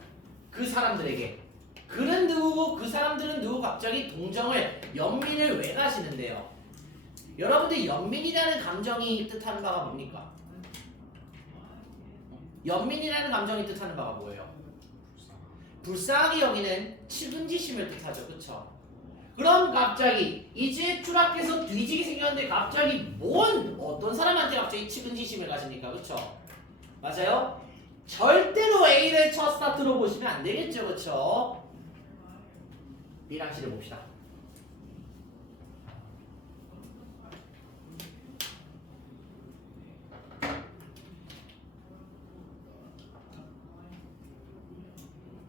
그 사람들에게. 그는 누구고 그 사람들은 누구 갑자기 연민을 왜 가시는데요? 여러분들 연민이라는 감정이 뜻하는 바가 뭡니까? 연민이라는 감정이 뜻하는 바가 뭐예요? 불쌍하게 여기는 측은지심을 뜻하죠. 그쵸? 그럼 갑자기 이제 추락해서 뒤지게 생겼는데 갑자기 어떤 사람한테 갑자기 측은지심을 가십니까? 그쵸? 맞아요? 절대로 A를 첫 스타트로 보시면 안 되겠죠. 그쵸? B랑 C를 봅시다.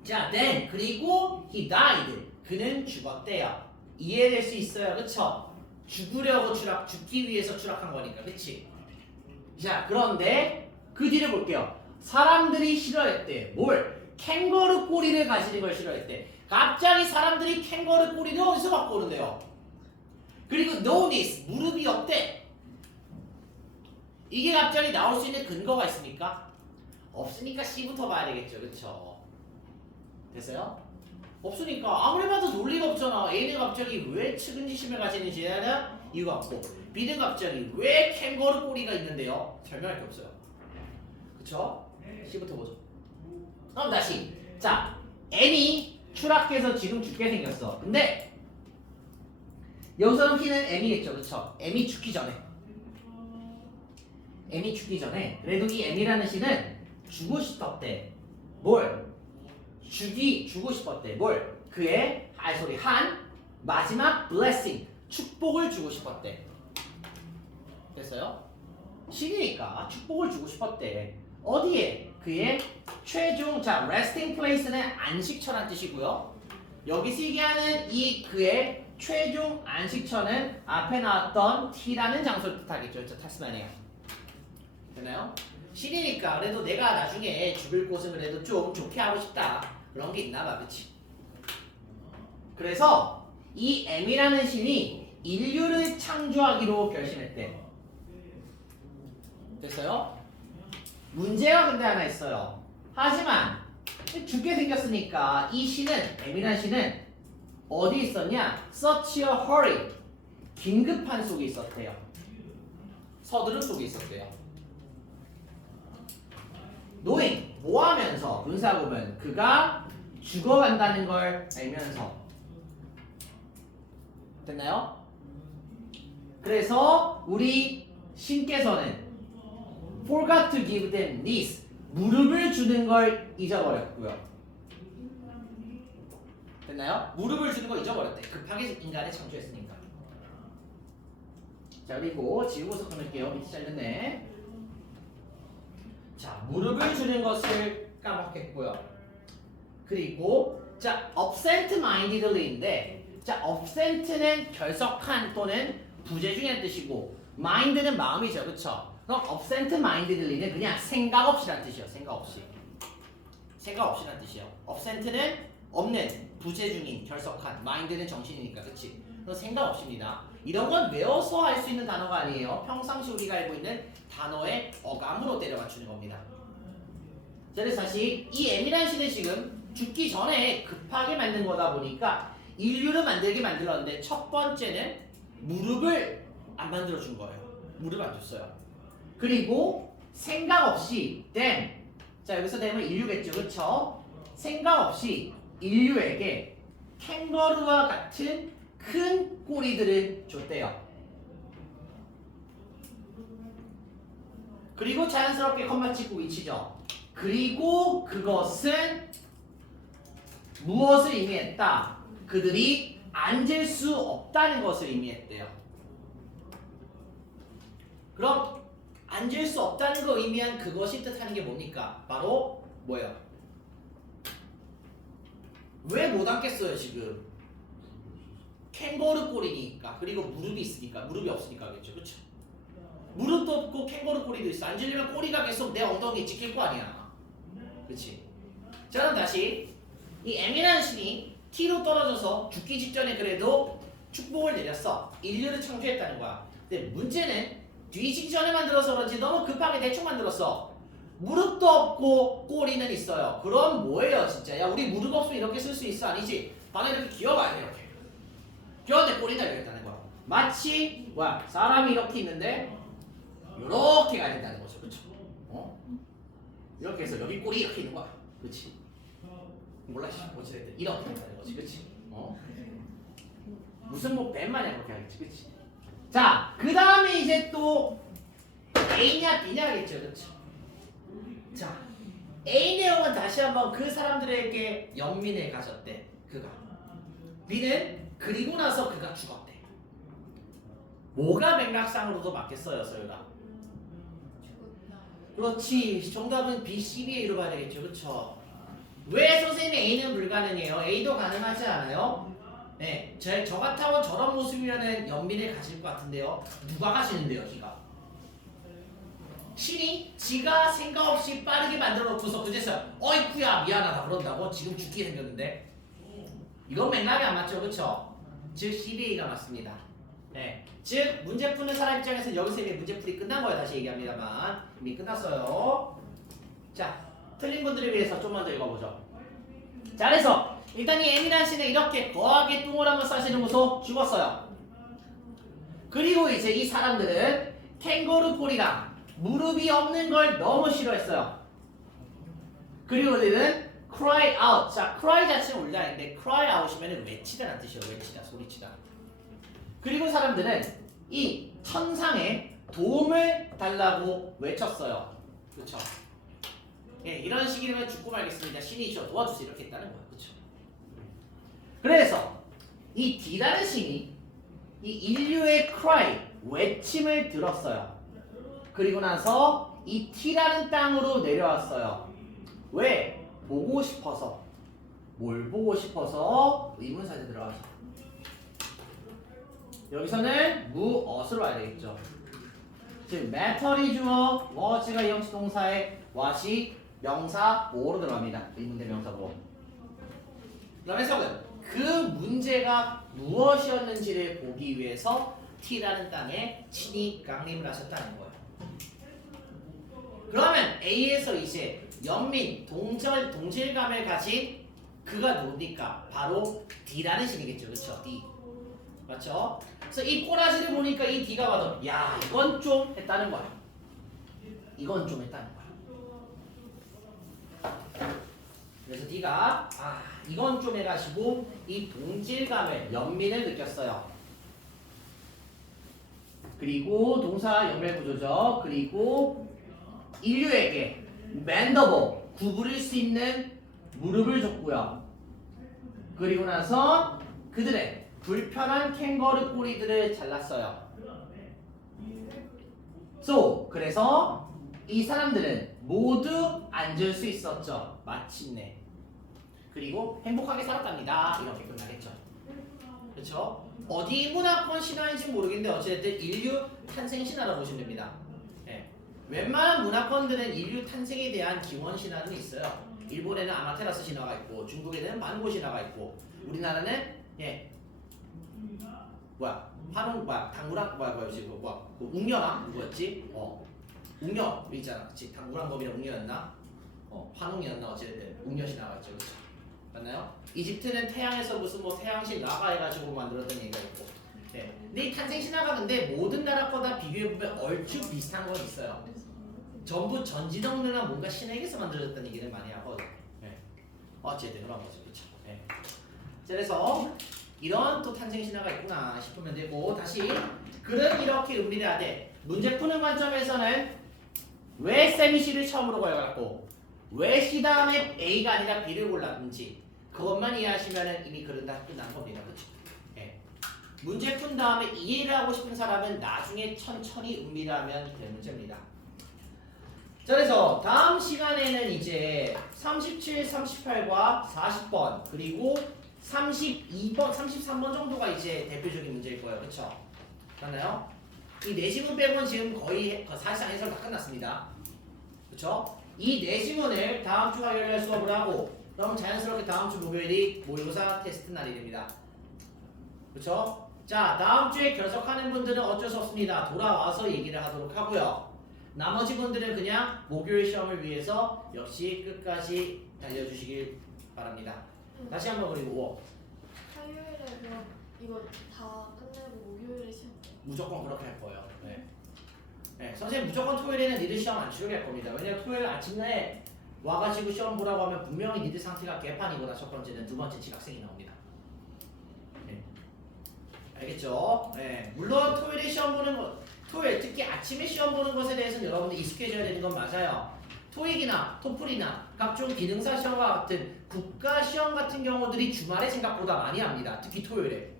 자, then 그리고 he died. 그는 죽었대요. 이해될 수 있어요. 그쵸? 죽기 위해서 추락한 거니까. 그치? 자, 그런데 그 뒤를 볼게요. 사람들이 싫어했대. 뭘? 캥거루 꼬리를 가지는 걸 싫어했대. 갑자기 사람들이 캥거루 꼬리를 어디서 갖고 오는데요? 그리고 notice, 무릎이 없대. 이게 갑자기 나올 수 있는 근거가 있습니까? 없으니까 C부터 봐야 되겠죠. 그쵸? 됐어요? 없으니까 아무리 봐도 논리가 없잖아. A는 갑자기 왜 측은지심을 가지는지는 이유가 없고 B는 갑자기 왜 캥거루 꼬리가 있는데요? 설명할 게 없어요. 그쵸? C부터 보죠. 그럼 다시 자, M이 추락해서 지금 죽게 생겼어. 근데 여기서는 P는 M이겠죠. 그쵸? M이 죽기 전에 그래도 이 M이라는 C는 주고 싶었대. 뭘? 주고 싶었대. 뭘? 그의 한 마지막 blessing 축복을 주고 싶었대. 됐어요? 신이니까 축복을 주고 싶었대. 어디에? 그의 최종 자 resting place는 안식처란 뜻이고요. 여기서 얘기하는 이 그의 최종 안식처는 앞에 나왔던 T라는 장소를 뜻하겠죠. 저 타스마니아. 되나요? 신이니까 그래도 내가 나중에 죽을 곳은 그래도 좀 좋게 하고 싶다. 그런 게 있나 봐. 그치? 그래서 이 M이라는 신이 인류를 창조하기로 결심했대. 됐어요? 문제가 근데 하나 있어요. 하지만 죽게 생겼으니까 이 신은 M이라는 신은 어디 있었냐? Such a hurry 긴급한 속에 있었대요. 서두름 속에 있었대요. knowing 뭐 하면서 분사구문 그가 죽어간다는 걸 알면서. 됐나요? 그래서 우리 신께서는 forgot to give them this 무릎을 주는 걸 잊어버렸고요. 됐나요? 무릎을 주는 걸 잊어버렸대. 급하게 인간을 창조했으니까. 자, 그리고 지우고서 끊을게요. 밑에 잘렸네. 자, 무릎을 주는 것을 까먹겠고요. 그리고 자, absent-mindedly인데, 자, absent는 결석한 또는 부재 중이라는 뜻이고, mind는 마음이죠, 그렇죠? 그럼 absent-mindedly는 그냥 생각 없이란 뜻이에요. 생각 없이. 생각 없이란 뜻이에요. absent는 없는, 부재 중인, 결석한, mind는 정신이니까, 그렇지? 그럼 생각 없이입니다. 이런 건 외워서 할 수 있는 단어가 아니에요. 평상시 우리가 알고 있는 단어의 어감으로 때려 맞추는 겁니다. 자, 그래서 다시 이 M이라는 시는 지금 죽기 전에 급하게 만든 거다 보니까 인류를 만들게 만들었는데 첫 번째는 무릎을 안 만들어준 거예요. 무릎 안 줬어요. 그리고 생각 없이 them, 자 여기서 them은 인류겠죠, 그렇죠? 생각 없이 인류에게 캥거루와 같은 큰 꼬리들을 줬대요. 그리고 자연스럽게 컴마 찍고 위치죠. 그리고 그것은 무엇을 의미했다? 그들이 앉을 수 없다는 것을 의미했대요. 그럼 앉을 수 없다는 거 의미한 그것이 뜻하는 게 뭡니까? 바로 뭐예요? 왜 못 앉겠어요 지금? 캥거루 꼬리니까. 그리고 무릎이 있으니까. 무릎이 없으니까겠죠, 그렇죠? 무릎도 없고 캥거루 꼬리도 있어. 앉으려면 꼬리가 계속 내 엉덩이에 찍힐 거 아니야, 그렇지? 자, 그럼 다시 이 M이라는 신이 T로 떨어져서 죽기 직전에 그래도 축복을 내렸어. 인류를 창조했다는 거야. 근데 문제는 뒤지기 전에 만들어서 그런지 너무 급하게 대충 만들었어. 무릎도 없고 꼬리는 있어요. 그럼 뭐예요 진짜? 야, 우리 무릎 없으면 이렇게 쓸 수 있어? 아니지? 방에 이렇게 기어가야 돼. 이렇게 기어는데 꼬리 달려있다는 거야. 마치 뭐야, 사람이 이렇게 있는데 이렇게 가야 된다는 거죠, 그렇죠? 이렇게 해서 여기 꼬리 이렇게 있는 거야, 그렇지? 몰라, 어찌됐든 이렇게 된다는 거지, 그렇지? 무슨 뭐 뱀마냥 그렇게 하겠지, 그렇지? 자, 그 다음에 이제 또 A냐 B냐겠죠, 그렇죠? 자, A 내용은 다시 한번 그 사람들에게 연민을 가졌대, 그가. B는 그리고 나서 그가 죽었대. 뭐가 맥락상으로도 맞겠어요, 서유가? 그렇지. 정답은 B, C, B, A로 봐야 되겠죠, 그렇죠? 왜 선생님이 A는 불가능해요? A도 가능하지 않아요? 네, 저 같아도 저런 모습이면은 연민을 가질 것 같은데요. 누가 가시는데요, 기가? 신이 지가 생각 없이 빠르게 만들어 놓고서 그제서 어이쿠야 미안하다 그런다고 지금 죽게 생겼는데, 이건 맥락이 안 맞죠, 그렇죠? 즉 CBA가 맞습니다. 네, 즉 문제 푸는 사람 입장에서 여기서 이미 문제풀이 끝난 거예요. 다시 얘기합니다만 이미 끝났어요. 자, 틀린 분들을 위해서 좀만 더 읽어보죠. 자, 그래서 일단 이 M이라는 씨는 이렇게 거하게 뚱을 한번 싸시는고서 죽었어요. 그리고 이제 이 사람들은 캥거루 꼴이랑 무릎이 없는 걸 너무 싫어했어요. 그리고 우리는 cry out. 자, cry 자체는 울다인데 cry out이면 외치다라는 뜻이에요. 외치다, 소리치다. 그리고 사람들은 이 천상에 도움을 달라고 외쳤어요. 그렇죠? 예, 이런 식이면 죽고 말겠습니다. 신이 저 도와주세요. 이렇게 했다는 거예요. 그렇죠? 그래서 이 D라는 신이 이 인류의 cry, 외침을 들었어요. 그리고 나서 이 T라는 땅으로 내려왔어요. 왜? 보고 싶어서. 뭘 보고 싶어서? 의문사에 들어가서. 여기서는 무엇으로 와야 되겠죠. 즉 matter이 주어, was가 이형식 동사에 what이 명사 뭐로 들어갑니다. 의문대 명사 뭐. 그럼 해석은 그 문제가 무엇이었는지를 보기 위해서 T라는 땅에 친히 강림을 하셨다는 거예요. 그러면 A에서 이제 연민, 동질감을 가진 그가 누굽니까? 바로 D라는 신이겠죠, 그렇죠? D. 맞죠? 그래서 이 꼬라지를 보니까 이 D가 봐도 야, 이건 좀 했다는 거야. 이건 좀 했다는 거야. 그래서 D가 이건 좀 해가지고 이 동질감을, 연민을 느꼈어요. 그리고 동사 연결 구조죠. 그리고 인류에게 맨더블 구부릴 수 있는 무릎을 줬고요. 그리고 나서 그들의 불편한 캥거루 꼬리들을 잘랐어요. 그래서 이 사람들은 모두 앉을 수 있었죠. 마침내. 그리고 행복하게 살았답니다. 이렇게 끝나겠죠. 그렇죠? 어디 문화권 신화인지 모르겠는데 어쨌든 인류 탄생 신화라고 보시면 됩니다. 예. 웬만한 문화권들은 인류 탄생에 대한 기원 신화는 있어요. 일본에는 아마테라스 신화가 있고, 중국에는 만고 신화가 있고, 우리나라는 한웅 당구랑 그 웅녀랑 누구였지? 웅녀 있잖아, 그렇지? 당구랑검이랑 웅녀였나? 한웅이었나? 어쨌든 웅녀 신화가 있죠, 그렇죠? 맞나요? 이집트는 태양에서 무슨 태양신 라가 해가지고 만들었던 얘기가 있고. 네. 근데 이 탄생 신화가 근데 모든 나라 거다 비교해보면 얼추 비슷한 건 있어요. 전부 전지덕능한 뭔가 신에게서 만들어졌다는 얘기를 많이 하거든. 네. 어쨌든 그런 거죠, 그렇죠? 네. 그래서 이런 또 탄생 신화가 있구나 싶으면 되고, 다시 글은 이렇게 의미를 하되 문제 푸는 관점에서는 왜 쌤이 C를 처음으로 골랐고 왜 C 다음에 A가 아니라 B를 골랐는지 그것만 이해하시면 이미 글은 다 끝난 겁니다. 그렇죠? 예. 문제 푼 다음에 이해를 하고 싶은 사람은 나중에 천천히 음미하면 될 문제입니다. 자, 그래서 다음 시간에는 이제 37, 38과 40번 그리고 32번, 33번 정도가 이제 대표적인 문제일 거예요. 그렇죠? 맞나요? 이 내지문 빼고는 지금 거의 사실상 해설 다 끝났습니다. 그렇죠? 이 내지문을 다음 주 화요일에 수업을 하고 그럼 자연스럽게 다음 주 목요일이 모의고사 테스트 날이 됩니다. 그렇죠? 자, 다음 주에 결석하는 분들은 어쩔 수 없습니다. 돌아와서 얘기를 하도록 하고요. 나머지 분들은 그냥 목요일 시험을 위해서 역시 끝까지 달려주시길 바랍니다. 다시 한번 그리고 화요일에 그럼 이거 다 끝내고 목요일에 시험. 무조건 그렇게 할 거예요. 네. 네, 선생님 무조건 토요일에는 니들 시험 안 치르게 할 겁니다. 왜냐면 토요일 아침에 와가지고 시험 보라고 하면 분명히 니들 상태가 개판이거나 첫 번째는, 두 번째 지각생이 나옵니다. 네. 알겠죠? 네. 물론 토요일에 시험 보는 것, 토요일 특히 아침에 시험 보는 것에 대해서는 여러분들 익숙해져야 되는 건 맞아요. 토익이나 토플이나 각종 기능사 시험과 같은 국가 시험 같은 경우들이 주말에 생각보다 많이 합니다. 특히 토요일에.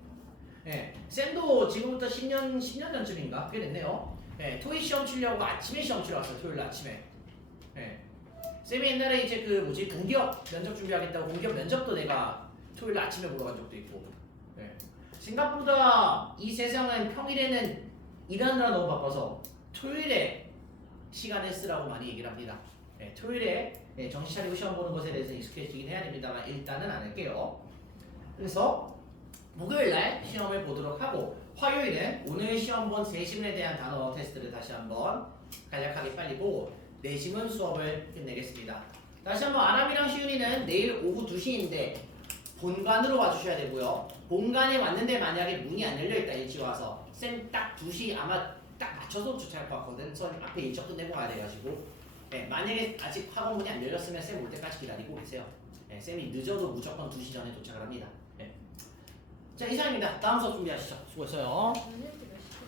예, 쌤도 지금부터 10년 전쯤인가? 꽤 됐네요. 예, 토익 시험 치려고 아침에 시험 치러 왔어요. 토요일 아침에. 예. 쌤이 옛날에 이제 공기업 면접 준비하겠다고 공기업 면접도 내가 토요일 아침에 보러 간 적도 있고. 예. 생각보다 이 세상은 평일에는 일하느라 너무 바빠서 토요일에 시간을 쓰라고 많이 얘기를 합니다. 예, 토요일에 정신 차리고 시험 보는 것에 대해서 익숙해지긴 해야 됩니다만 일단은 안 할게요. 그래서 목요일날 시험을 보도록 하고 화요일은 오늘 시험 본 세시문에 대한 단어 테스트를 다시 한번 간략하게 빨리 보고 내시문 수업을 끝내겠습니다. 다시 한번 아람이랑 시윤이는 내일 오후 2시인데 본관으로 와주셔야 되고요. 본관에 왔는데 만약에 문이 안 열려있다 일찍 와서 쌤 딱 2시 아마 딱 맞춰서 주차할 것 같거든. 선 앞에 일정 끝내고 가야 돼가지고 만약에 아직 학원 문이 안 열렸으면 쌤 올 때까지 기다리고 계세요. 쌤이 늦어도 무조건 2시 전에 도착을 합니다. 자, 이상입니다. 다음 수업 준비하시죠. 수고했어요. 오늘 몇 시?